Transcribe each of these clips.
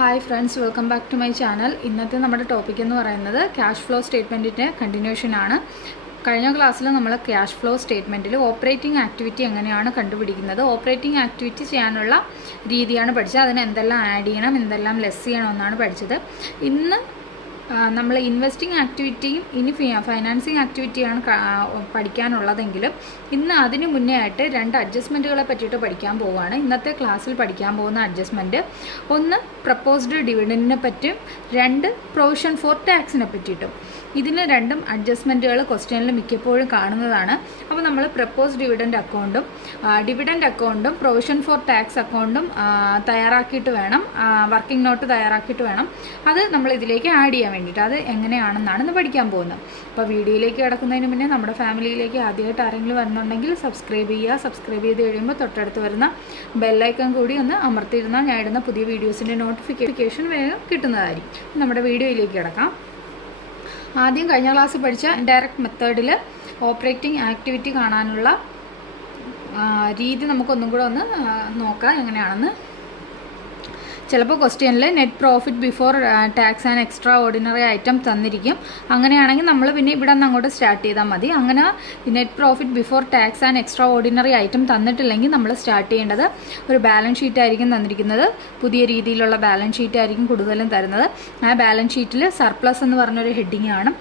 Hi friends, welcome back to my channel. ഇന്നത്തെ നമ്മുടെ topic എന്ന് പറയുന്നത് ക്യാഷ് ഫ്ലോ സ്റ്റേറ്റ്മെൻറ്റിൻ്റെ കണ്ടിന്യൂഷൻ ആണ്. കഴിഞ്ഞ ക്ലാസ്സിൽ നമ്മൾ ക്യാഷ് ഫ്ലോ സ്റ്റേറ്റ്മെൻറ്റിൽ ഓപ്പറേറ്റിംഗ് ആക്ടിവിറ്റി എങ്ങനെയാണ് കണ്ടുപിടിക്കുന്നത്, ഓപ്പറേറ്റിംഗ് ആക്ടിവിറ്റി ചെയ്യാനുള്ള രീതിയാണ് പഠിച്ചത്. അതിന് എന്തെല്ലാം ആഡ് ചെയ്യണം, എന്തെല്ലാം ലെസ് ചെയ്യണമെന്നാണ് പഠിച്ചത്. ഇന്ന് നമ്മൾ ഇൻവെസ്റ്റിംഗ് ആക്ടിവിറ്റിയും ഇനി ഫൈനാൻസിങ് ആക്ടിവിറ്റിയാണ് പഠിക്കാനുള്ളതെങ്കിലും ഇന്ന് അതിന് മുന്നേ ആയിട്ട് രണ്ട് അഡ്ജസ്റ്റ്മെൻറ്റുകളെ പറ്റിയിട്ട് പഠിക്കാൻ പോവുകയാണ്. ഇന്നത്തെ ക്ലാസ്സിൽ പഠിക്കാൻ പോകുന്ന അഡ്ജസ്റ്റ്മെൻറ്റ് ഒന്ന് പ്രപ്പോസ്ഡ് ഡിവിഡൻറ്റിനെ പറ്റിയും, രണ്ട് പ്രൊവിഷൻ ഫോർ ടാക്സിനെ പറ്റിയിട്ടും. ഇതിന് രണ്ടും അഡ്ജസ്റ്റ്മെൻറ്റുകൾ ക്വസ്റ്റ്യനിൽ മിക്കപ്പോഴും കാണുന്നതാണ്. അപ്പോൾ നമ്മൾ പ്രപ്പോസ് ഡിവിഡൻറ്റ് അക്കൗണ്ടും ഡിവിഡൻറ്റ് അക്കൗണ്ടും പ്രൊവിഷൻ ഫോർ ടാക്സ് അക്കൗണ്ടും തയ്യാറാക്കിയിട്ട് വേണം, വർക്കിംഗ് നോട്ട് തയ്യാറാക്കിയിട്ട് വേണം അത് നമ്മൾ ഇതിലേക്ക് ആഡ് ചെയ്യാൻ വേണ്ടിയിട്ട്. അത് എങ്ങനെയാണെന്നാണ് ഇന്ന് പഠിക്കാൻ പോകുന്നത്. അപ്പോൾ വീഡിയോയിലേക്ക് കിടക്കുന്നതിന് മുന്നേ നമ്മുടെ ഫാമിലിയിലേക്ക് ആദ്യമായിട്ട് ആരെങ്കിലും വരുന്നുണ്ടെങ്കിൽ സബ്സ്ക്രൈബ് ചെയ്യുക. സബ്സ്ക്രൈബ് ചെയ്ത് കഴിയുമ്പോൾ തൊട്ടടുത്ത് വരുന്ന ബെല്ലൈക്കൺ കൂടി ഒന്ന് അമർത്തിയിരുന്നാൽ ഞാൻ ഇടുന്ന പുതിയ വീഡിയോസിൻ്റെ നോട്ടിഫിക്കേഷൻ വേഗം കിട്ടുന്നതായിരിക്കും. നമ്മുടെ വീഡിയോയിലേക്ക് കിടക്കാം. ആദ്യം കഴിഞ്ഞ ക്ലാസ്സിൽ പഠിച്ച ഇൻഡയറക്റ്റ് മെത്തേഡിൽ ഓപ്പറേറ്റിംഗ് ആക്ടിവിറ്റി കാണാനുള്ള രീതി നമുക്കൊന്നും കൂടെ ഒന്ന് നോക്കാം എങ്ങനെയാണെന്ന്. ചിലപ്പോൾ ക്വസ്റ്റ്യനിൽ net profit before tax and extra ordinary item തന്നിരിക്കും. അങ്ങനെയാണെങ്കിൽ നമ്മൾ പിന്നെ ഇവിടെ നിന്ന് അങ്ങോട്ട് സ്റ്റാർട്ട് ചെയ്താൽ മതി. അങ്ങനെ net profit before tax and extra ordinary item തന്നിട്ടില്ലെങ്കിൽ നമ്മൾ സ്റ്റാർട്ട് ചെയ്യേണ്ടത് ഒരു ബാലൻസ് ഷീറ്റ് ആയിരിക്കും തന്നിരിക്കുന്നത്. പുതിയ രീതിയിലുള്ള ബാലൻസ് ഷീറ്റ് ആയിരിക്കും കൂടുതലും തരുന്നത്. ആ ബാലൻസ് ഷീറ്റിൽ സർപ്ലസ് എന്ന് പറഞ്ഞൊരു ഹെഡിങ് ആണ്.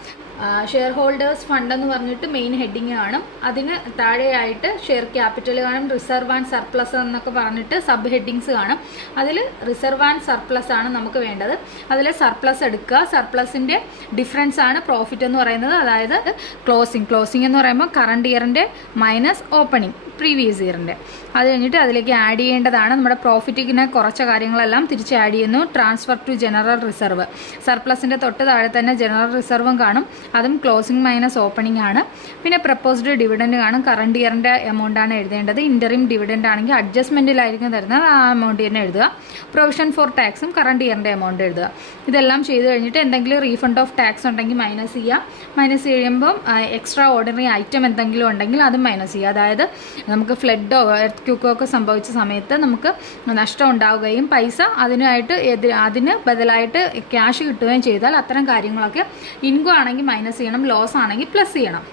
ഷെയർ ഹോൾഡേഴ്സ് ഫണ്ട് എന്ന് പറഞ്ഞിട്ട് മെയിൻ ഹെഡിങ് കാണും. അതിന് താഴെയായിട്ട് ഷെയർ ക്യാപിറ്റൽ കാണും, റിസർവ് ആൻഡ് സർപ്ലസ് എന്നൊക്കെ പറഞ്ഞിട്ട് സബ് ഹെഡിങ്സ് കാണും. അതിൽ റിസർവ് ആൻഡ് സർപ്ലസ് ആണ് നമുക്ക് വേണ്ടത്. അതിൽ സർപ്ലസ് എടുക്കുക. സർപ്ലസിൻ്റെ ഡിഫറൻസ് ആണ് പ്രോഫിറ്റ് എന്ന് പറയുന്നത്. അതായത് ക്ലോസിംഗ് എന്ന് പറയുമ്പോൾ കറണ്ട് ഇയറിൻ്റെ മൈനസ് ഓപ്പണിംഗ് പ്രീവിയസ് ഇയറിൻ്റെ. അത് കഴിഞ്ഞിട്ട് അതിലേക്ക് ആഡ് ചെയ്യേണ്ടതാണ് നമ്മുടെ പ്രോഫിറ്റിനെ കുറച്ച കാര്യങ്ങളെല്ലാം തിരിച്ച് ആഡ് ചെയ്യുന്നു. Transfer to general reserve. സർപ്ലസിൻ്റെ തൊട്ട് താഴെ തന്നെ ജനറൽ റിസർവും കാണും. അതും ക്ലോസിംഗ് മൈനസ് ഓപ്പണിംഗ് ആണ്. പിന്നെ പ്രപ്പോസ്ഡ് ഡിവിഡൻഡ് കാണും. കറണ്ട് ഇയറിൻ്റെ എമൗണ്ട് ആണ് എഴുതേണ്ടത്. ഇൻ്ററിം ഡിവിഡൻഡ് ആണെങ്കിൽ അഡ്ജസ്റ്റ്മെൻറ്റിലായിരിക്കും തരുന്നത്, ആ എമൗണ്ട് തന്നെ എഴുതുക. പ്രൊവിഷൻ ഫോർ ടാക്സും കറണ്ട് ഇയറിൻ്റെ എമൗണ്ട് എഴുതുക. ഇതെല്ലാം ചെയ്ത് കഴിഞ്ഞിട്ട് എന്തെങ്കിലും റീഫണ്ട് ഓഫ് ടാക്സ് ഉണ്ടെങ്കിൽ മൈനസ് ചെയ്യുക. മൈനസ് ചെയ്യുമ്പം എക്സ്ട്രാ ഓർഡിനറി ഐറ്റം എന്തെങ്കിലും ഉണ്ടെങ്കിൽ അതും മൈനസ് ചെയ്യുക. അതായത് നമുക്ക് ഫ്ലഡോ എർത്ത് ക്യൂക്കോ ഒക്കെ സംഭവിച്ച സമയത്ത് നമുക്ക് നഷ്ടം ഉണ്ടാവുകയും പൈസ അതിന് ബദലായിട്ട് ക്യാഷ് കിട്ടുകയും ചെയ്താൽ അത്തരം കാര്യങ്ങളൊക്കെ ഇൻകം ആണെങ്കിൽ മൈനസ് ചെയ്യണം, ലോസ് ആണെങ്കിൽ പ്ലസ് ചെയ്യണം.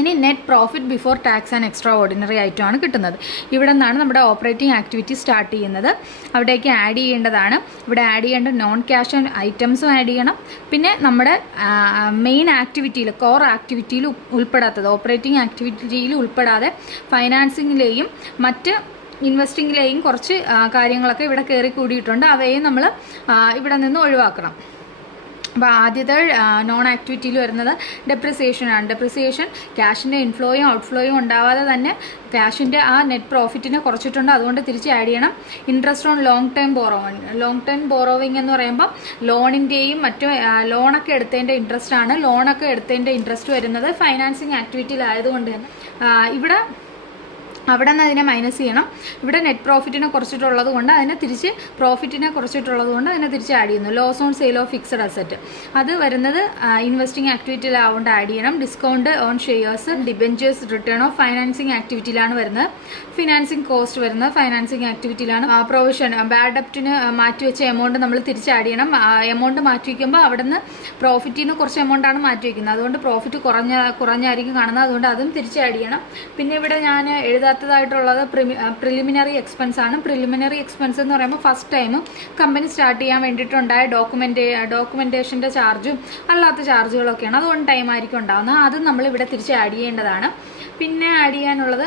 ഇനി net profit before tax and extra ordinary item ആണ് കിട്ടുന്നത്. ഇവിടെ നിന്നാണ് നമ്മുടെ ഓപ്പറേറ്റിംഗ് ആക്ടിവിറ്റി സ്റ്റാർട്ട് ചെയ്യുന്നത്. അവിടേക്ക് ആഡ് ചെയ്യേണ്ടതാണ്. ഇവിടെ ആഡ് ചെയ്യേണ്ട നോൺ ക്യാഷ് ഐറ്റംസും ആഡ് ചെയ്യണം. പിന്നെ നമ്മുടെ മെയിൻ ആക്ടിവിറ്റിയിൽ, കോർ ആക്ടിവിറ്റിയിൽ ഉൾപ്പെടാത്തത്, ഓപ്പറേറ്റിംഗ് ആക്ടിവിറ്റിയിൽ ഉൾപ്പെടാതെ ഫൈനാൻസിങ്ങിലെയും മറ്റ് ഇൻവെസ്റ്റിങ്ങിലെയും കുറച്ച് കാര്യങ്ങളൊക്കെ ഇവിടെ കയറി കൂടിയിട്ടുണ്ട്. അവയും നമ്മൾ ഇവിടെ നിന്ന് ഒഴിവാക്കണം. അപ്പോൾ ആദ്യത്തെ നോൺ ആക്ടിവിറ്റിയിൽ വരുന്നത് ഡെപ്രിസിയേഷൻ ആണ്. ഡെപ്രിസിയേഷൻ ക്യാഷിൻ്റെ ഇൻഫ്ലോയും ഔട്ട്ഫ്ലോയും ഉണ്ടാവാതെ തന്നെ ക്യാഷിൻ്റെ ആ നെറ്റ് പ്രോഫിറ്റിനെ കുറച്ചിട്ടുണ്ട്, അതുകൊണ്ട് തിരിച്ച് ആഡ് ചെയ്യണം. Interest on long time borrowing എന്ന് പറയുമ്പോൾ ലോണിൻ്റെയും മറ്റു ലോണൊക്കെ എടുത്തതിൻ്റെ ഇൻട്രസ്റ്റ് ആണ്. ലോണൊക്കെ എടുത്തതിൻ്റെ ഇൻട്രസ്റ്റ് വരുന്നത് ഫൈനാൻസിങ് ആക്ടിവിറ്റിയിലായതുകൊണ്ട് തന്നെ അവിടെ നിന്ന് അതിനെ മൈനസ് ചെയ്യണം. ഇവിടെ നെറ്റ് പ്രോഫിറ്റിനെ കുറച്ചിട്ടുള്ളത് കൊണ്ട് അതിനെ തിരിച്ച് അതിനെ തിരിച്ച് ആഡ് ചെയ്യുന്നു. Loss on sale of fixed asset അത് വരുന്നത് ഇൻവെസ്റ്റിംഗ് ആക്ടിവിറ്റിയിലാവുകൊണ്ട് ആഡ് ചെയ്യണം. Discount on shares, debentures, return of financing ആക്ടിവിറ്റിയിലാണ് വരുന്നത്. ഫിനാൻസിങ് കോസ്റ്റ് വരുന്നത് ഫൈനാൻസിങ് ആക്ടിവിറ്റിയിലാണ്. പ്രൊവിഷൻ ബാഡ് ഡെപ്റ്റിന് മാറ്റിവെച്ച എമൗണ്ട് നമ്മൾ തിരിച്ച് ആഡ് ചെയ്യണം. എമൗണ്ട് മാറ്റി വയ്ക്കുമ്പോൾ അവിടെ നിന്ന് പ്രോഫിറ്റിൽ നിന്ന് കുറച്ച് എമൗണ്ടാണ് മാറ്റി വയ്ക്കുന്നത്, അതുകൊണ്ട് പ്രോഫിറ്റ് കുറഞ്ഞായിരിക്കും കാണുന്നത്, അതുകൊണ്ട് അതും തിരിച്ച് ആഡ് ചെയ്യണം. പിന്നെ ഇവിടെ ഞാൻ ായിട്ടുള്ളത് പ്രിലിമിനറി എക്സ്പെൻസ് ആണ്. പ്രിലിമിനറി എക്സ്പെൻസ് എന്ന് പറയുമ്പോൾ ഫസ്റ്റ് ടൈം കമ്പനി സ്റ്റാർട്ട് ചെയ്യാൻ വേണ്ടിയിട്ടുണ്ടായ ഡോക്യുമെൻറ്റേഷൻ്റെ ചാർജും അല്ലാത്ത ചാർജുകളൊക്കെയാണ്. അത് 1 ടൈം ആയിരിക്കും ഉണ്ടാകുന്നത്. അത് നമ്മൾ ഇവിടെ തിരിച്ച് ആഡ് ചെയ്യേണ്ടതാണ്. പിന്നെ ആഡ് ചെയ്യാനുള്ളത്,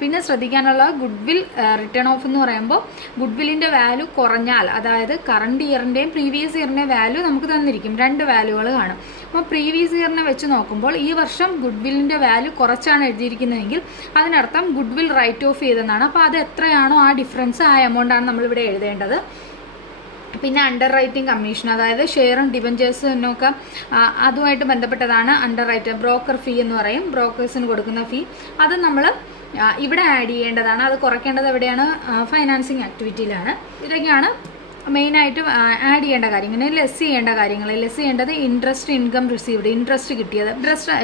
പിന്നെ ശ്രദ്ധിക്കാനുള്ള ഗുഡ്വിൽ റിട്ടേൺ ഓഫ് എന്ന് പറയുമ്പോൾ ഗുഡ്വില്ലിൻ്റെ വാല്യൂ കുറഞ്ഞാൽ, അതായത് കറണ്ട് ഇയറിൻ്റെയും പ്രീവിയസ് ഇയറിൻ്റെയും വാല്യൂ നമുക്ക് തന്നിരിക്കും. 2 വാല്യൂകൾ കാണും. അപ്പോൾ പ്രീവിയസ് ഇയറിനെ വെച്ച് നോക്കുമ്പോൾ ഈ വർഷം ഗുഡ്വില്ലിൻ്റെ വാല്യൂ കുറച്ചാണ് എഴുതിയിരിക്കുന്നതെങ്കിൽ അതിനർത്ഥം ഗുഡ്വിൽ റൈറ്റ് ഓഫ് ചെയ്തെന്നാണ്. അപ്പോൾ അത് എത്രയാണോ ആ ഡിഫറൻസ്, ആ എമൗണ്ടാണ് നമ്മളിവിടെ എഴുതേണ്ടത്. പിന്നെ അണ്ടർ റൈറ്റിംഗ് കമ്മീഷൻ, അതായത് ഷെയറും ഡിബെഞ്ചേഴ്സും ഒക്കെ അതുമായിട്ട് ബന്ധപ്പെട്ടതാണ് അണ്ടർ റൈറ്റ്. ബ്രോക്കർ ഫീ എന്ന് പറയും, ബ്രോക്കേഴ്സിന് കൊടുക്കുന്ന ഫീ. അത് നമ്മൾ ഇവിടെ ആഡ് ചെയ്യേണ്ടതാണ്. അത് കുറയ്ക്കേണ്ടത് എവിടെയാണ്? ഫൈനാൻസിങ് ആക്ടിവിറ്റിയിലാണ്. ഇതൊക്കെയാണ് മെയിനായിട്ടും ആഡ് ചെയ്യേണ്ട കാര്യം, ഇങ്ങനെ ലെസ് ചെയ്യേണ്ട കാര്യങ്ങൾ. ലെസ് ചെയ്യേണ്ടത് ഇൻട്രസ്റ്റ് ഇൻകം റിസീവ്ഡ്, ഇൻട്രസ്റ്റ് കിട്ടിയത്.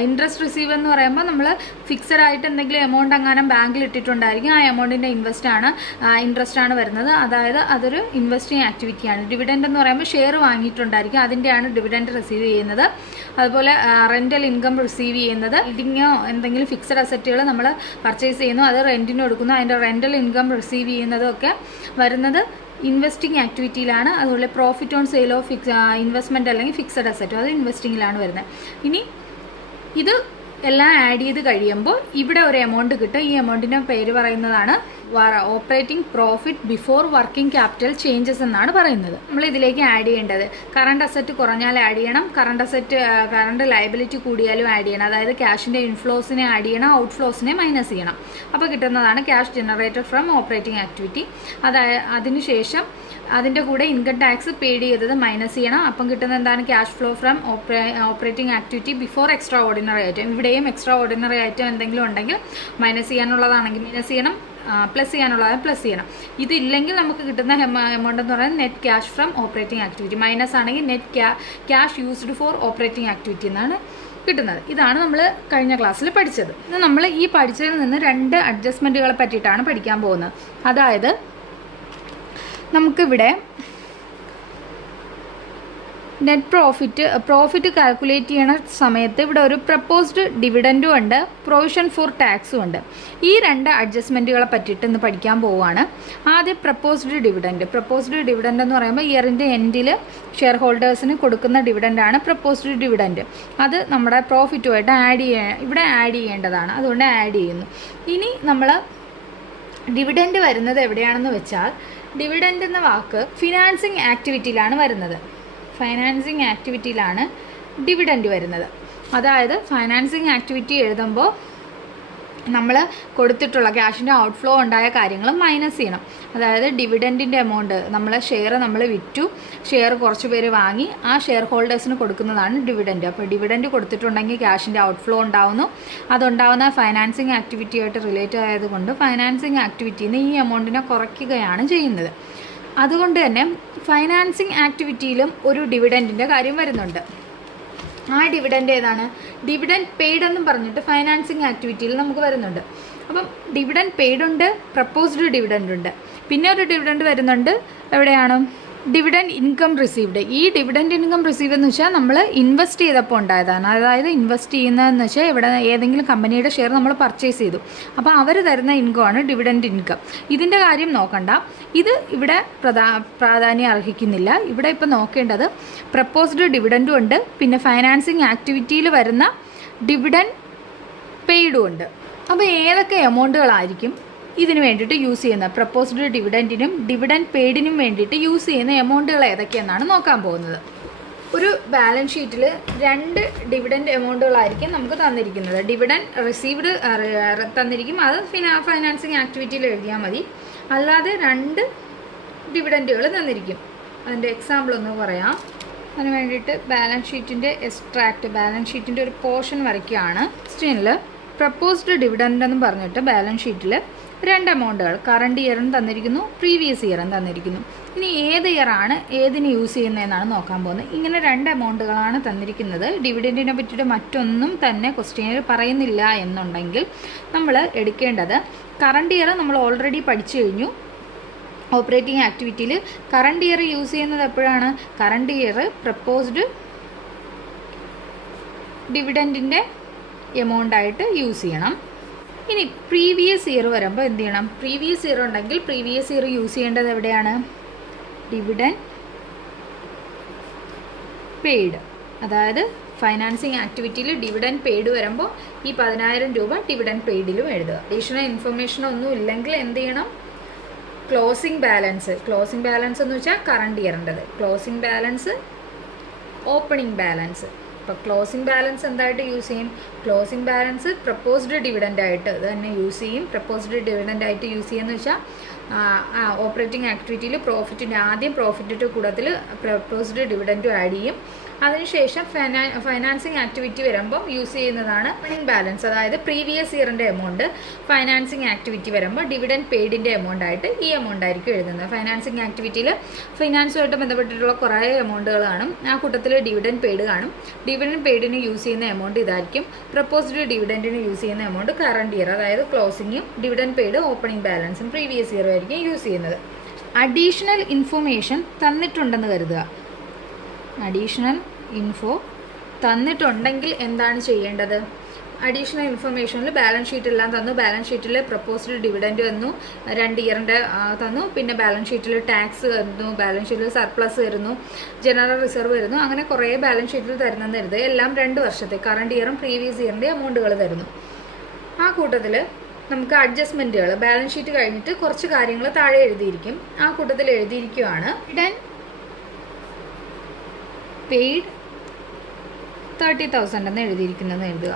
ഇൻട്രസ്റ്റ് റിസീവ് എന്ന് പറയുമ്പോൾ നമ്മൾ ഫിക്സഡ് ആയിട്ട് എന്തെങ്കിലും എമൗണ്ട് എങ്ങാനും ബാങ്കിൽ ഇട്ടിട്ടുണ്ടായിരിക്കും, ആ എമൗണ്ടിൻ്റെ ഇൻട്രസ്റ്റ് ആണ് വരുന്നത്. അതായത് അതൊരു ഇൻവെസ്റ്റിംഗ് ആക്ടിവിറ്റിയാണ്. ഡിവിഡൻഡ് എന്ന് പറയുമ്പോൾ ഷെയർ വാങ്ങിയിട്ടുണ്ടായിരിക്കും, അതിൻ്റെയാണ് ഡിവിഡൻഡ് റിസീവ് ചെയ്യുന്നത്. അതുപോലെ റെൻ്റൽ ഇൻകം റിസീവ് ചെയ്യുന്നത്, ബിൽഡിങ്ങോ എന്തെങ്കിലും ഫിക്സഡ് അസറ്റുകൾ നമ്മൾ പർച്ചേസ് ചെയ്യുന്നു, അത് റെൻറ്റിന് കൊടുക്കുന്നു, അതിൻ്റെ റെൻ്റൽ ഇൻകം റിസീവ് ചെയ്യുന്നതൊക്കെ വരുന്നത് ഇൻവെസ്റ്റിംഗ് ആക്ടിവിറ്റിയിലാണ്. അതുപോലെ profit on sale of investment അല്ലെങ്കിൽ ഫിക്സഡ് അസറ്റ്, അത് ഇൻവെസ്റ്റിങ്ങിലാണ് വരുന്നത്. ഇനി ഇത് എല്ലാം ആഡ് ചെയ്ത് കഴിയുമ്പോൾ ഇവിടെ ഒരു എമൗണ്ട് കിട്ടും. ഈ എമൗണ്ടിൻ്റെ പേര് പറയുന്നതാണ് operating profit before working capital changes എന്നാണ് പറയുന്നത്. നമ്മൾ ഇതിലേക്ക് ആഡ് ചെയ്യേണ്ടത് കറണ്ട് അസറ്റ് കുറഞ്ഞാൽ ആഡ് ചെയ്യണം, കറണ്ട് ലയബിലിറ്റി കൂടിയാലും ആഡ് ചെയ്യണം. അതായത് ക്യാഷിൻ്റെ ഇൻഫ്ലോസിനെ ആഡ് ചെയ്യണം, ഔട്ട്ഫ്ലോസിനെ മൈനസ് ചെയ്യണം. അപ്പോൾ കിട്ടുന്നതാണ് cash generated from operating activity. അതിനുശേഷം അതിൻ്റെ കൂടെ ഇൻകം ടാക്സ് പെയ്ഡ് ചെയ്തത് മൈനസ് ചെയ്യണം. അപ്പം കിട്ടുന്നത് എന്താണ്? Cash flow from operating activity before extra ordinary item. ഇവിടെയും എക്സ്ട്രാ ഓർഡിനറി ഐറ്റം എന്തെങ്കിലും ഉണ്ടെങ്കിൽ മൈനസ് ചെയ്യാനുള്ളതാണെങ്കിൽ മൈനസ് ചെയ്യണം, പ്ലസ് ചെയ്യാനുള്ളതാണ് പ്ലസ് ചെയ്യണം. ഇതില്ലെങ്കിൽ നമുക്ക് കിട്ടുന്ന എമൗണ്ട് എന്ന് പറയുന്നത് net cash from operating activity. Minus ആണെങ്കിൽ net cash used for operating activity എന്നാണ് കിട്ടുന്നത്. ഇതാണ് നമ്മൾ കഴിഞ്ഞ ക്ലാസ്സിൽ പഠിച്ചത്. ഇത് നമ്മൾ ഈ പഠിച്ചതിൽ നിന്ന് 2 അഡ്ജസ്റ്റ്മെൻറ്റുകളെ പറ്റിയിട്ടാണ് പഠിക്കാൻ പോകുന്നത്. അതായത് നമുക്കിവിടെ നെറ്റ് പ്രോഫിറ്റ് കാൽക്കുലേറ്റ് ചെയ്യണ സമയത്ത് ഇവിടെ ഒരു പ്രപ്പോസ്ഡ് ഡിവിഡൻറ്റും ഉണ്ട്, പ്രൊവിഷൻ ഫോർ ടാക്സും ഉണ്ട്. ഈ 2 അഡ്ജസ്റ്റ്മെൻറ്റുകളെ പറ്റിയിട്ട് ഇന്ന് പഠിക്കാൻ പോവുകയാണ്. ആദ്യം പ്രപ്പോസ്ഡ് ഡിവിഡൻറ്റ് എന്ന് പറയുമ്പോൾ ഇയറിൻ്റെ എൻഡിൽ ഷെയർ ഹോൾഡേഴ്സിന് കൊടുക്കുന്ന ഡിവിഡൻ്റാണ് പ്രപ്പോസ്ഡ് ഡിവിഡൻറ്റ്. അത് നമ്മുടെ പ്രോഫിറ്റുമായിട്ട് ഇവിടെ ആഡ് ചെയ്യേണ്ടതാണ്, അതുകൊണ്ട് ആഡ് ചെയ്യുന്നു. ഇനി നമ്മൾ ഡിവിഡൻറ്റ് വരുന്നത് എവിടെയാണെന്ന് വെച്ചാൽ, ഡിവിഡൻറ്റ് എന്ന വാക്ക് ഫിനാൻസിങ് ആക്ടിവിറ്റിയിലാണ് വരുന്നത്. ഫൈനാൻസിങ് ആക്ടിവിറ്റിയിലാണ് ഡിവിഡൻറ്റ് വരുന്നത്. അതായത് ഫൈനാൻസിങ് ആക്ടിവിറ്റി എഴുതുമ്പോൾ നമ്മൾ കൊടുത്തിട്ടുള്ള ക്യാഷിൻ്റെ ഔട്ട്ഫ്ലോ ഉണ്ടായ കാര്യങ്ങൾ മൈനസ് ചെയ്യണം. അതായത് ഡിവിഡൻറ്റിൻ്റെ എമൗണ്ട്, നമ്മൾ വിറ്റു, ഷെയർ കുറച്ച് പേര് വാങ്ങി, ആ ഷെയർ ഹോൾഡേഴ്സിന് കൊടുക്കുന്നതാണ് ഡിവിഡൻറ്റ്. അപ്പോൾ ഡിവിഡൻറ്റ് കൊടുത്തിട്ടുണ്ടെങ്കിൽ ക്യാഷിൻ്റെ ഔട്ട്ഫ്ലോ ഉണ്ടാവുന്നു. അതുണ്ടാവുന്ന ഫൈനാൻസിങ് ആക്ടിവിറ്റിയായിട്ട് റിലേറ്റ് ആയതുകൊണ്ട് ഫൈനാൻസിങ് ആക്ടിവിറ്റിയിൽ നിന്ന് ഈ എമൗണ്ടിനെ കുറയ്ക്കുകയാണ് ചെയ്യുന്നത്. അതുകൊണ്ട് തന്നെ ഫൈനാൻസിങ് ആക്ടിവിറ്റിയിലും ഒരു ഡിവിഡൻറ്റിൻ്റെ കാര്യം വരുന്നുണ്ട്. ആ ഡിവിഡൻറ്റ് ഏതാണ്? ഡിവിഡൻറ്റ് പെയ്ഡ് എന്നും പറഞ്ഞിട്ട് ഫൈനാൻസിങ് ആക്ടിവിറ്റിയിൽ നമുക്ക് വരുന്നുണ്ട്. അപ്പം ഡിവിഡൻറ്റ് പെയ്ഡ് ഉണ്ട്, പ്രപ്പോസ്ഡ് ഡിവിഡൻറ്റ് ഉണ്ട്. പിന്നെ ഒരു ഡിവിഡൻറ്റ് വരുന്നുണ്ട്, എവിടെയാണ്? Dividend income received. ഈ ഡിവിഡൻറ്റ് ഇൻകം റിസീവ് എന്ന് വെച്ചാൽ നമ്മൾ ഇൻവെസ്റ്റ് ചെയ്തപ്പോൾ ഉണ്ടായതാണ്. അതായത് ഇൻവെസ്റ്റ് ചെയ്യുന്നതെന്ന് വെച്ചാൽ ഇവിടെ ഏതെങ്കിലും കമ്പനിയുടെ ഷെയർ നമ്മൾ പർച്ചേസ് ചെയ്തു, അപ്പോൾ അവർ തരുന്ന ഇൻകമാണ് ഡിവിഡൻറ്റ് ഇൻകം. ഇതിൻ്റെ കാര്യം നോക്കണ്ട, ഇത് ഇവിടെ പ്രാധാന്യം അർഹിക്കുന്നില്ല. ഇവിടെ ഇപ്പോൾ നോക്കേണ്ടത് പ്രപ്പോസ്ഡ് ഡിവിഡൻറ്റും ഉണ്ട്, പിന്നെ ഫൈനാൻസിങ് ആക്ടിവിറ്റിയിൽ വരുന്ന ഡിവിഡൻറ്റ് പെയ്ഡും ഉണ്ട്. അപ്പോൾ ഏതൊക്കെ എമൗണ്ടുകളായിരിക്കും ഇതിന് വേണ്ടിയിട്ട് യൂസ് ചെയ്യുന്നത്? പ്രപ്പോസ്ഡ് ഡിവിഡൻറ്റിനും ഡിവിഡൻറ്റ് പെയ്ഡിനും വേണ്ടിയിട്ട് യൂസ് ചെയ്യുന്ന എമൗണ്ടുകൾ ഏതൊക്കെയെന്നാണ് നോക്കാൻ പോകുന്നത്. ഒരു ബാലൻസ് ഷീറ്റിൽ 2 ഡിവിഡൻറ്റ് എമൗണ്ടുകളായിരിക്കും നമുക്ക് തന്നിരിക്കുന്നത്. ഡിവിഡൻറ്റ് റിസീവ്ഡ് തന്നിരിക്കും, അത് ഫൈനാൻസിങ് ആക്ടിവിറ്റിയിൽ എഴുതിയാൽ മതി. അല്ലാതെ 2 ഡിവിഡൻറ്റുകൾ തന്നിരിക്കും. അതിൻ്റെ എക്സാമ്പിൾ ഒന്ന് പറയാം. അതിന് വേണ്ടിയിട്ട് ബാലൻസ് ഷീറ്റിൻ്റെ ഒരു പോർഷൻ വരയ്ക്കുകയാണ് സ്ക്രീനിൽ. പ്രപ്പോസ്ഡ് ഡിവിഡൻറ്റ് എന്ന് പറഞ്ഞിട്ട് ബാലൻസ് ഷീറ്റിൽ 2 എമൗണ്ടുകൾ, കറണ്ട് ഇയറും തന്നിരിക്കുന്നു, പ്രീവിയസ് ഇയറും തന്നിരിക്കുന്നു. ഇനി ഏത് ഇയറാണ് ഏതിന് യൂസ് ചെയ്യുന്നതെന്നാണ് നോക്കാൻ പോകുന്നത്. ഇങ്ങനെ 2 എമൗണ്ടുകളാണ് തന്നിരിക്കുന്നത്. ഡിവിഡൻറ്റിനെ പറ്റിയിട്ട് മറ്റൊന്നും തന്നെ ക്വസ്റ്റ്യനിൽ പറയുന്നില്ല എന്നുണ്ടെങ്കിൽ നമ്മൾ എടുക്കേണ്ടത് കറണ്ട് ഇയർ നമ്മൾ ഓൾറെഡി പഠിച്ചു കഴിഞ്ഞു. ഓപ്പറേറ്റിംഗ് ആക്ടിവിറ്റിയിൽ കറണ്ട് ഇയർ യൂസ് ചെയ്യുന്നത് എപ്പോഴാണ്? കറണ്ട് ഇയർ പ്രപ്പോസ്ഡ് ഡിവിഡൻറ്റിൻ്റെ എമൗണ്ടായിട്ട് യൂസ് ചെയ്യണം. ഇനി പ്രീവിയസ് ഇയർ വരുമ്പോൾ എന്ത് ചെയ്യണം? പ്രീവിയസ് ഇയർ ഉണ്ടെങ്കിൽ പ്രീവിയസ് ഇയർ യൂസ് ചെയ്യേണ്ടത് എവിടെയാണ്? Dividend paid. അതായത് ഫൈനാൻസിങ് ആക്ടിവിറ്റിയിൽ ഡിവിഡൻറ്റ് പെയ്ഡ് വരുമ്പോൾ ഈ 10,000 രൂപ ഡിവിഡൻറ്റ് പെയ്ഡിലും എഴുതുക. അഡീഷണൽ ഇൻഫർമേഷൻ ഒന്നും ഇല്ലെങ്കിൽ എന്ത് ചെയ്യണം? ക്ലോസിംഗ് ബാലൻസ് എന്ന് വെച്ചാൽ കറണ്ട് ഇയറിൻ്റെത്, ക്ലോസിംഗ് ബാലൻസ്, ഓപ്പണിംഗ് ബാലൻസ്. ഇപ്പോൾ ക്ലോസിംഗ് ബാലൻസ് എന്തായിട്ട് യൂസ് ചെയ്യും? ക്ലോസിംഗ് ബാലൻസ് പ്രപ്പോസ്ഡ് ഡിവിഡൻ്റ് ആയിട്ട് തന്നെ യൂസ് ചെയ്യും. പ്രപ്പോസ്ഡ് ഡിവിഡൻ്റ് ആയിട്ട് യൂസ് ചെയ്യുമെന്ന് വെച്ചാൽ ഓപ്പറേറ്റിംഗ് ആക്ടിവിറ്റിയിൽ പ്രോഫിറ്റിൻ്റെ ആദ്യം പ്രോഫിറ്റിൻ്റെ കൂട്ടത്തിൽ പ്രപ്പോസ്ഡ് ഡിവിഡൻറ്റും ആഡ് ചെയ്യും. അതിനുശേഷം ഫൈനാൻസിങ് ആക്ടിവിറ്റി വരുമ്പോൾ യൂസ് ചെയ്യുന്നതാണ് ഓപ്പണിംഗ് ബാലൻസ്, അതായത് പ്രീവിയസ് ഇയറിൻ്റെ എമൗണ്ട്. ഫൈനാൻസിങ് ആക്ടിവിറ്റി വരുമ്പോൾ ഡിവിഡൻഡ് പെയ്ഡിൻ്റെ എമൗണ്ട് ആയിട്ട് ഈ എമൗണ്ട് ആയിരിക്കും എഴുതുന്നത്. ഫൈനാൻസിങ് ആക്ടിവിറ്റിയിൽ ഫിനാൻസുമായിട്ട് ബന്ധപ്പെട്ടിട്ടുള്ള കുറേ എമൗണ്ടുകൾ കാണും. ആ കൂട്ടത്തിൽ ഡിവിഡൻഡ് പെയ്ഡ് കാണും. ഡിവിഡൻഡ് പെയ്ഡിന് യൂസ് ചെയ്യുന്ന എമൗണ്ട് ഇതായിരിക്കും. പ്രപ്പോസ്ഡ് ഡിവിഡൻറ്റിന് യൂസ് ചെയ്യുന്ന എമൗണ്ട് കറണ്ട് ഇയർ, അതായത് ക്ലോസിങ്ങും ഡിവിഡൻഡ് പെയ്ഡ് ഓപ്പണിംഗ് ബാലൻസും പ്രീവിയസ് ഇയർ ആയിരിക്കും യൂസ് ചെയ്യുന്നത്. അഡീഷണൽ ഇൻഫർമേഷൻ തന്നിട്ടുണ്ടെന്ന് കരുതുക. അഡീഷണൽ ഇൻഫോ തന്നിട്ടുണ്ടെങ്കിൽ എന്താണ് ചെയ്യേണ്ടത്? അഡീഷണൽ ഇൻഫർമേഷനിൽ ബാലൻസ് ഷീറ്റ് എല്ലാം തന്നു. ബാലൻസ് ഷീറ്റിൽ പ്രപ്പോസ്ഡ് ഡിവിഡൻഡ് വന്നു, 2 ഇയറിൻ്റെ തന്നു. പിന്നെ ബാലൻസ് ഷീറ്റിൽ ടാക്സ് തരുന്നു, ബാലൻസ് ഷീറ്റിൽ സർപ്ലസ് വരുന്നു, ജനറൽ റിസർവ് വരുന്നു. അങ്ങനെ കുറേ ബാലൻസ് ഷീറ്റിൽ തരുന്നെന്ന് കരുതുക. എല്ലാം 2 വർഷത്തെ കറണ്ട് ഇയറും പ്രീവിയസ് ഇയറിൻ്റെ എമൗണ്ടുകൾ തരുന്നു. ആ കൂട്ടത്തിൽ നമുക്ക് അഡ്ജസ്റ്റ്മെൻറ്റുകൾ ബാലൻസ് ഷീറ്റ് കഴിഞ്ഞിട്ട് കുറച്ച് കാര്യങ്ങൾ താഴെ എഴുതിയിരിക്കും. ആ കൂട്ടത്തിൽ എഴുതിയിരിക്കുകയാണ് പെയ്ഡ് 30,000 എന്ന് എഴുതിയിരിക്കുന്നതെന്ന് എഴുതുക.